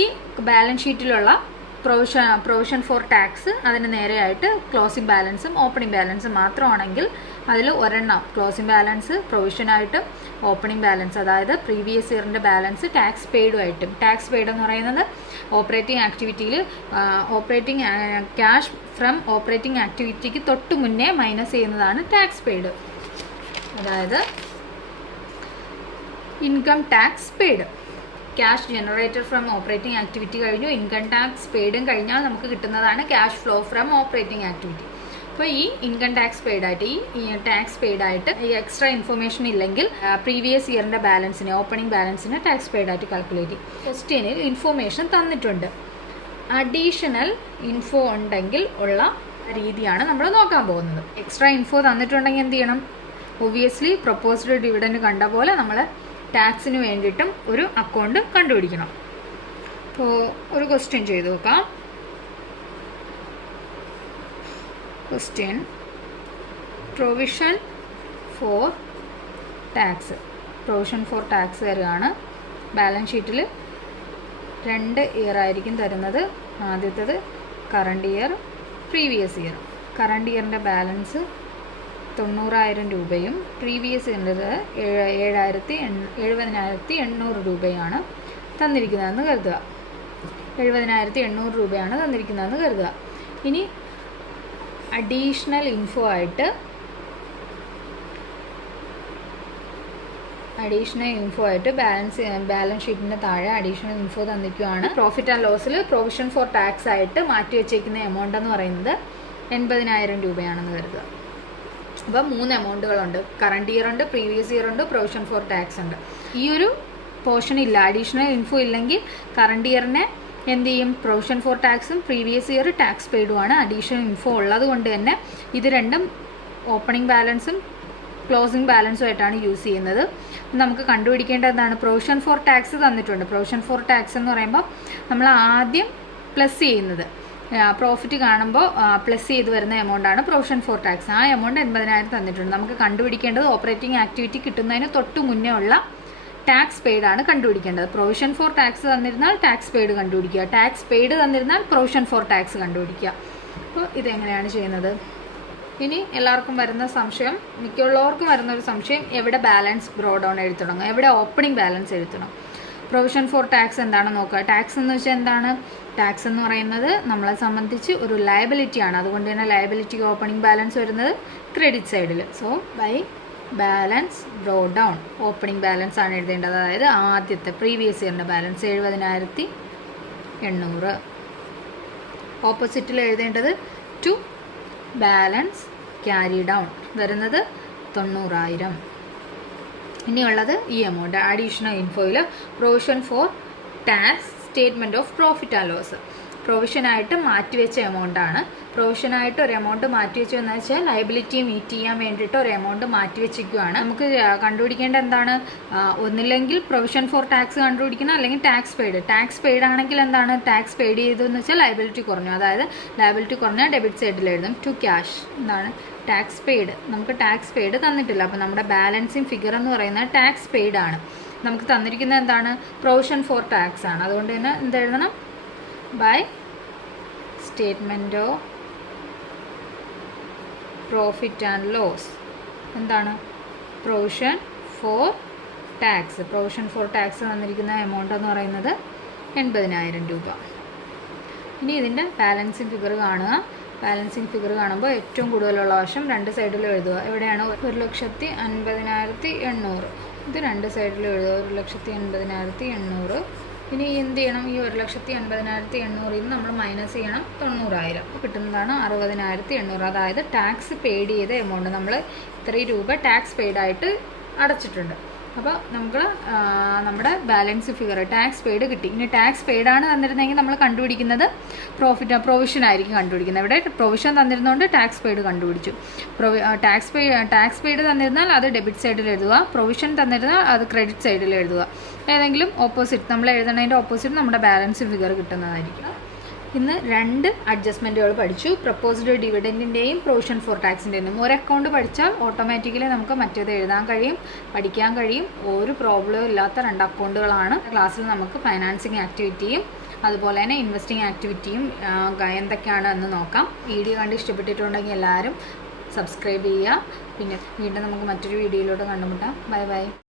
ഈ ബാലൻസ് ഷീറ്റിലുള്ള പ്രൊവിഷൻ ഫോർ ടാക്സ്, അതിന് നേരെയായിട്ട് ക്ലോസിംഗ് ബാലൻസും ഓപ്പണിംഗ് ബാലൻസും മാത്രമാണെങ്കിൽ അതിൽ ഒരെണ്ണം ക്ലോസിംഗ് ബാലൻസ് പ്രൊവിഷനായിട്ടും ഓപ്പണിംഗ് ബാലൻസ് അതായത് പ്രീവിയസ് ഇയറിൻ്റെ ബാലൻസ് ടാക്സ് പെയ്ഡുമായിട്ടും. ടാക്സ് പെയ്ഡ് എന്ന് പറയുന്നത് ഓപ്പറേറ്റിംഗ് ആക്ടിവിറ്റിയിൽ ക്യാഷ് ഫ്രം ഓപ്പറേറ്റിംഗ് ആക്ടിവിറ്റിക്ക് തൊട്ട് മുന്നേ മൈനസ് ചെയ്യുന്നതാണ് ടാക്സ് പെയ്ഡ്. അതായത് income tax paid. Cash generated from operating activity കഴിഞ്ഞു, ഇൻകം ടാക്സ് പെയ്ഡും കഴിഞ്ഞാൽ നമുക്ക് കിട്ടുന്നതാണ് cash flow from operating activity. അപ്പോൾ ഈ ഇൻകം ടാക്സ് പെയ്ഡായിട്ട് ഈ ടാക്സ് പെയ്ഡായിട്ട് ഈ എക്സ്ട്രാ ഇൻഫർമേഷൻ ഇല്ലെങ്കിൽ പ്രീവിയസ് ഇയറിൻ്റെ ബാലൻസിനെ ഓപ്പണിംഗ് ബാലൻസിനെ ടാക്സ് പെയ്ഡായിട്ട് കാൽക്കുലേറ്റ് ചെയ്യും. ക്വസ്റ്റ്യനിൽ ഇൻഫോർമേഷൻ തന്നിട്ടുണ്ട്, അഡീഷണൽ ഇൻഫോ ഉണ്ടെങ്കിൽ ഉള്ള രീതിയാണ് നമ്മൾ നോക്കാൻ പോകുന്നത്. എക്സ്ട്രാ ഇൻഫോ തന്നിട്ടുണ്ടെങ്കിൽ എന്ത് ചെയ്യണം? ഒബ്വിയസ്ലി പ്രൊപ്പോസ്ഡ് ഡിവിഡൻഡ് കണ്ട പോലെ നമ്മൾ ടാക്സിന് വേണ്ടിയിട്ടും ഒരു അക്കൗണ്ട് കണ്ടുപിടിക്കണം. അപ്പോൾ ഒരു ക്വസ്റ്റ്യൻ ചെയ്ത് നോക്കാം. Question provision for tax. Provision for tax വരികയാണ്. ബാലൻസ് ഷീറ്റിൽ 2 ഇയർ ആയിരിക്കും തരുന്നത്. ആദ്യത്തേത് current year, previous year. Current ഇയറിൻ്റെ ബാലൻസ് 90,000 രൂപയും പ്രീവിയസ് ഇയറിൻ്റെ 70,800 രൂപയാണ് തന്നിരിക്കുന്നതെന്ന് കരുതുക. 70,800 രൂപയാണ് തന്നിരിക്കുന്നതെന്ന് കരുതുക. ഇനി അഡീഷണൽ ഇൻഫോ ആയിട്ട് ബാലൻസ് ഷീറ്റിൻ്റെ താഴെ അഡീഷണൽ ഇൻഫോ തന്നിരിക്കുകയാണ്. പ്രോഫിറ്റ് ആൻഡ് ലോസിൽ പ്രൊവിഷൻ ഫോർ ടാക്സ് ആയിട്ട് മാറ്റി വെച്ചേക്കുന്ന എമൗണ്ട് എന്ന് പറയുന്നത് 80,000 രൂപയാണെന്ന് കരുതുക. അപ്പോൾ 3 എമൗണ്ടുകളുണ്ട്. കറണ്ട് ഇയർ ഉണ്ട്, പ്രീവിയസ് ഇയർ ഉണ്ട്, പ്രൊവിഷൻ ഫോർ ടാക്സ് ഉണ്ട്. ഈ ഒരു പോർഷൻ ഇല്ല, അഡീഷണൽ ഇൻഫോ ഇല്ലെങ്കിൽ കറണ്ട് ഇയറിനെ എന്ത് ചെയ്യും? പ്രൊവിഷൻ ഫോർ ടാക്സും പ്രീവിയസ് ഇയർ ടാക്സ് പെയ്ഡുമാണ്. അഡീഷണൽ ഇൻഫോ ഉള്ളത് കൊണ്ട് തന്നെ ഇത് രണ്ടും ഓപ്പണിംഗ് ബാലൻസും ക്ലോസിംഗ് ബാലൻസും ആയിട്ടാണ് യൂസ് ചെയ്യുന്നത്. നമുക്ക് കണ്ടുപിടിക്കേണ്ടത് എന്താണ്? പ്രൊവിഷൻ ഫോർ ടാക്സ് തന്നിട്ടുണ്ട്. പ്രൊവിഷൻ ഫോർ ടാക്സ് എന്ന് പറയുമ്പോൾ നമ്മൾ ആദ്യം പ്ലസ് ചെയ്യുന്നത്, പ്രോഫിറ്റ് കാണുമ്പോൾ പ്ലസ് ചെയ്ത് വരുന്ന എമൗണ്ടാണ് പ്രൊവിഷൻ ഫോർ ടാക്സ്. ആ എമൗണ്ട് 80,000 തന്നിട്ടുണ്ട്. നമുക്ക് കണ്ടുപിടിക്കേണ്ടത് ഓപ്പറേറ്റിംഗ് ആക്ടിവിറ്റി കിട്ടുന്നതിന് തൊട്ട് മുന്നേ ഉള്ള ടാക്സ് പെയ്ഡാണ് കണ്ടുപിടിക്കേണ്ടത്. പ്രൊവിഷൻ ഫോർ ടാക്സ് തന്നിരുന്നാൽ ടാക്സ് പെയ്ഡ് കണ്ടുപിടിക്കുക, ടാക്സ് പെയ്ഡ് തന്നിരുന്നാൽ പ്രൊവിഷൻ ഫോർ ടാക്സ് കണ്ടുപിടിക്കുക. അപ്പോൾ ഇതെങ്ങനെയാണ് ചെയ്യുന്നത്? ഇനി എല്ലാവർക്കും വരുന്ന സംശയം, മിക്കുള്ളവർക്കും വരുന്നൊരു സംശയം, എവിടെ ബാലൻസ് ബ്രോ ഡൗൺ എഴുതി തുടങ്ങും, എവിടെ ഓപ്പണിംഗ് ബാലൻസ് എഴുതി തുടങ്ങും? പ്രൊവിഷൻ ഫോർ ടാക്സ് എന്താണെന്ന് നോക്കുക. ടാക്സ് എന്ന് വെച്ചാൽ എന്താണ്? ടാക്സ് എന്ന് പറയുന്നത് നമ്മളെ സംബന്ധിച്ച് ഒരു ലയബിലിറ്റിയാണ്. അതുകൊണ്ട് തന്നെ ലയബിലിറ്റിക്ക് ഓപ്പണിംഗ് ബാലൻസ് വരുന്നത് ക്രെഡിറ്റ് സൈഡിൽ. So by balance brought down opening balance ആണ് എഴുതേണ്ടത്. അതായത് ആദ്യത്തെ പ്രീവിയസ് ഇയറിൻ്റെ ബാലൻസ് 70,800. ഓപ്പോസിറ്റിൽ എഴുതേണ്ടത് ടു ബാലൻസ് ക്യാരി ഡൗൺ വരുന്നത് 90,000. ഇനിയുള്ളത് ഈ എമൗണ്ട് അഡീഷണൽ ഇൻഫോയിൽ provision for tax statement of profit and loss. പ്രൊവിഷനായിട്ട് മാറ്റിവെച്ച എമൗണ്ടാണ്. പ്രൊവിഷനായിട്ട് ഒരു എമൗണ്ട് മാറ്റിവെച്ചു എന്ന് വെച്ചാൽ ലയബിലിറ്റി മീറ്റ് ചെയ്യാൻ വേണ്ടിയിട്ട് ഒരു എമൗണ്ട് മാറ്റിവെച്ചിരിക്കുകയാണ്. നമുക്ക് കണ്ടുപിടിക്കേണ്ട എന്താണ്? ഒന്നില്ലെങ്കിൽ പ്രൊവിഷൻ ഫോർ ടാക്സ് കണ്ടുപിടിക്കണം, അല്ലെങ്കിൽ ടാക്സ് പെയ്ഡ്. ടാക്സ് പെയ്ഡ് ആണെങ്കിൽ എന്താണ്? ടാക്സ് പെയ്ഡ് ചെയ്തതെന്ന് വെച്ചാൽ ലയബിലിറ്റി കുറഞ്ഞു. അതായത് ലയബിലിറ്റി കുറഞ്ഞാൽ ഡെബിറ്റ് സൈഡിൽ എഴുതും ടു ക്യാഷ്. എന്താണ്? Tax paid. നമുക്ക് ടാക്സ് പെയ്ഡ് തന്നിട്ടില്ല. അപ്പോൾ നമ്മുടെ ബാലൻസിങ് ഫിഗർ എന്ന് പറയുന്നത് ടാക്സ് പെയ്ഡ് ആണ്. നമുക്ക് തന്നിരിക്കുന്നത് എന്താണ്? പ്രൊവിഷൻ ഫോർ ടാക്സ് ആണ്. അതുകൊണ്ട് തന്നെ എന്തെഴുതണം? By statement of profit and loss. എന്താണ്? Provision for tax. Provision for tax തന്നിരിക്കുന്ന എമൗണ്ട് എന്ന് പറയുന്നത് 80,000 രൂപ. ഇനി ഇതിൻ്റെ ബാലൻസിങ് ഫിഗർ കാണുക. ബാലൻസിങ് ഫിഗർ കാണുമ്പോൾ ഏറ്റവും കൂടുതലുള്ള വശം 2 സൈഡിലും എഴുതുക. എവിടെയാണ്? 1,50,800. ഇത് 2 സൈഡിലും എഴുതുക. 1,80,800. ഇനി എന്ത് ചെയ്യണം? ഈ 1,80,800 നമ്മൾ മൈനസ് ചെയ്യണം 90,000. അപ്പോൾ കിട്ടുന്നതാണ് 60,800. അതായത് ടാക്സ് പെയ്ഡ് ചെയ്ത എമൗണ്ട് നമ്മൾ ഇത്രയും രൂപ ടാക്സ് പെയ്ഡായിട്ട് അടച്ചിട്ടുണ്ട്. അപ്പോൾ നമുക്ക് നമ്മുടെ ബാലൻസ് ഫിഗർ ടാക്സ് പെയ്ഡ് കിട്ടി. ഇനി ടാക്സ് പെയ്ഡാണ് തന്നിരുന്നെങ്കിൽ നമ്മൾ കണ്ടുപിടിക്കുന്നത് പ്രൊവിഷൻ ആയിരിക്കും കണ്ടുപിടിക്കുന്നത്. ഇവിടെ പ്രൊവിഷൻ തന്നിരുന്നതുകൊണ്ട് ടാക്സ് പെയ്ഡ് കണ്ടുപിടിച്ചു. ടാക്സ് പെയ്ഡ് തന്നിരുന്നാൽ അത് ഡെബിറ്റ് സൈഡിൽ എഴുതുക, പ്രൊവിഷൻ തന്നിരുന്നാൽ അത് ക്രെഡിറ്റ് സൈഡിൽ എഴുതുക. ഏതെങ്കിലും ഓപ്പോസിറ്റ് നമ്മൾ എഴുതുന്നതിൻ്റെ ഓപ്പോസിറ്റ് നമ്മുടെ ബാലൻസ് ഫിഗർ കിട്ടുന്നതായിരിക്കും. ഇന്ന് 2 അഡ്ജസ്റ്റ്മെൻറ്റുകൾ പഠിച്ചു. പ്രപ്പോസ്ഡ് ഡിവിഡൻറ്റിൻ്റെയും പ്രൊവിഷൻ ഫോർ ടാക്സിൻ്റെയും. ഒരു അക്കൗണ്ട് പഠിച്ചാൽ ഓട്ടോമാറ്റിക്കലി നമുക്ക് മറ്റേത് എഴുതാൻ കഴിയും, പഠിക്കാൻ കഴിയും. ഒരു പ്രോബ്ലവും ഇല്ലാത്ത 2 അക്കൗണ്ടുകളാണ്. ക്ലാസ്സിൽ നമുക്ക് ഫൈനാൻസിങ് ആക്ടിവിറ്റിയും അതുപോലെ തന്നെ ഇൻവെസ്റ്റിംഗ് ആക്ടിവിറ്റിയും എന്തൊക്കെയാണ് എന്ന് നോക്കാം. വീഡിയോ കണ്ട് ഇഷ്ടപ്പെട്ടിട്ടുണ്ടെങ്കിൽ എല്ലാവരും സബ്സ്ക്രൈബ് ചെയ്യുക. പിന്നെ വീണ്ടും നമുക്ക് മറ്റൊരു വീഡിയോയിലൂടെ കണ്ടുമുട്ടാം. Bye bye.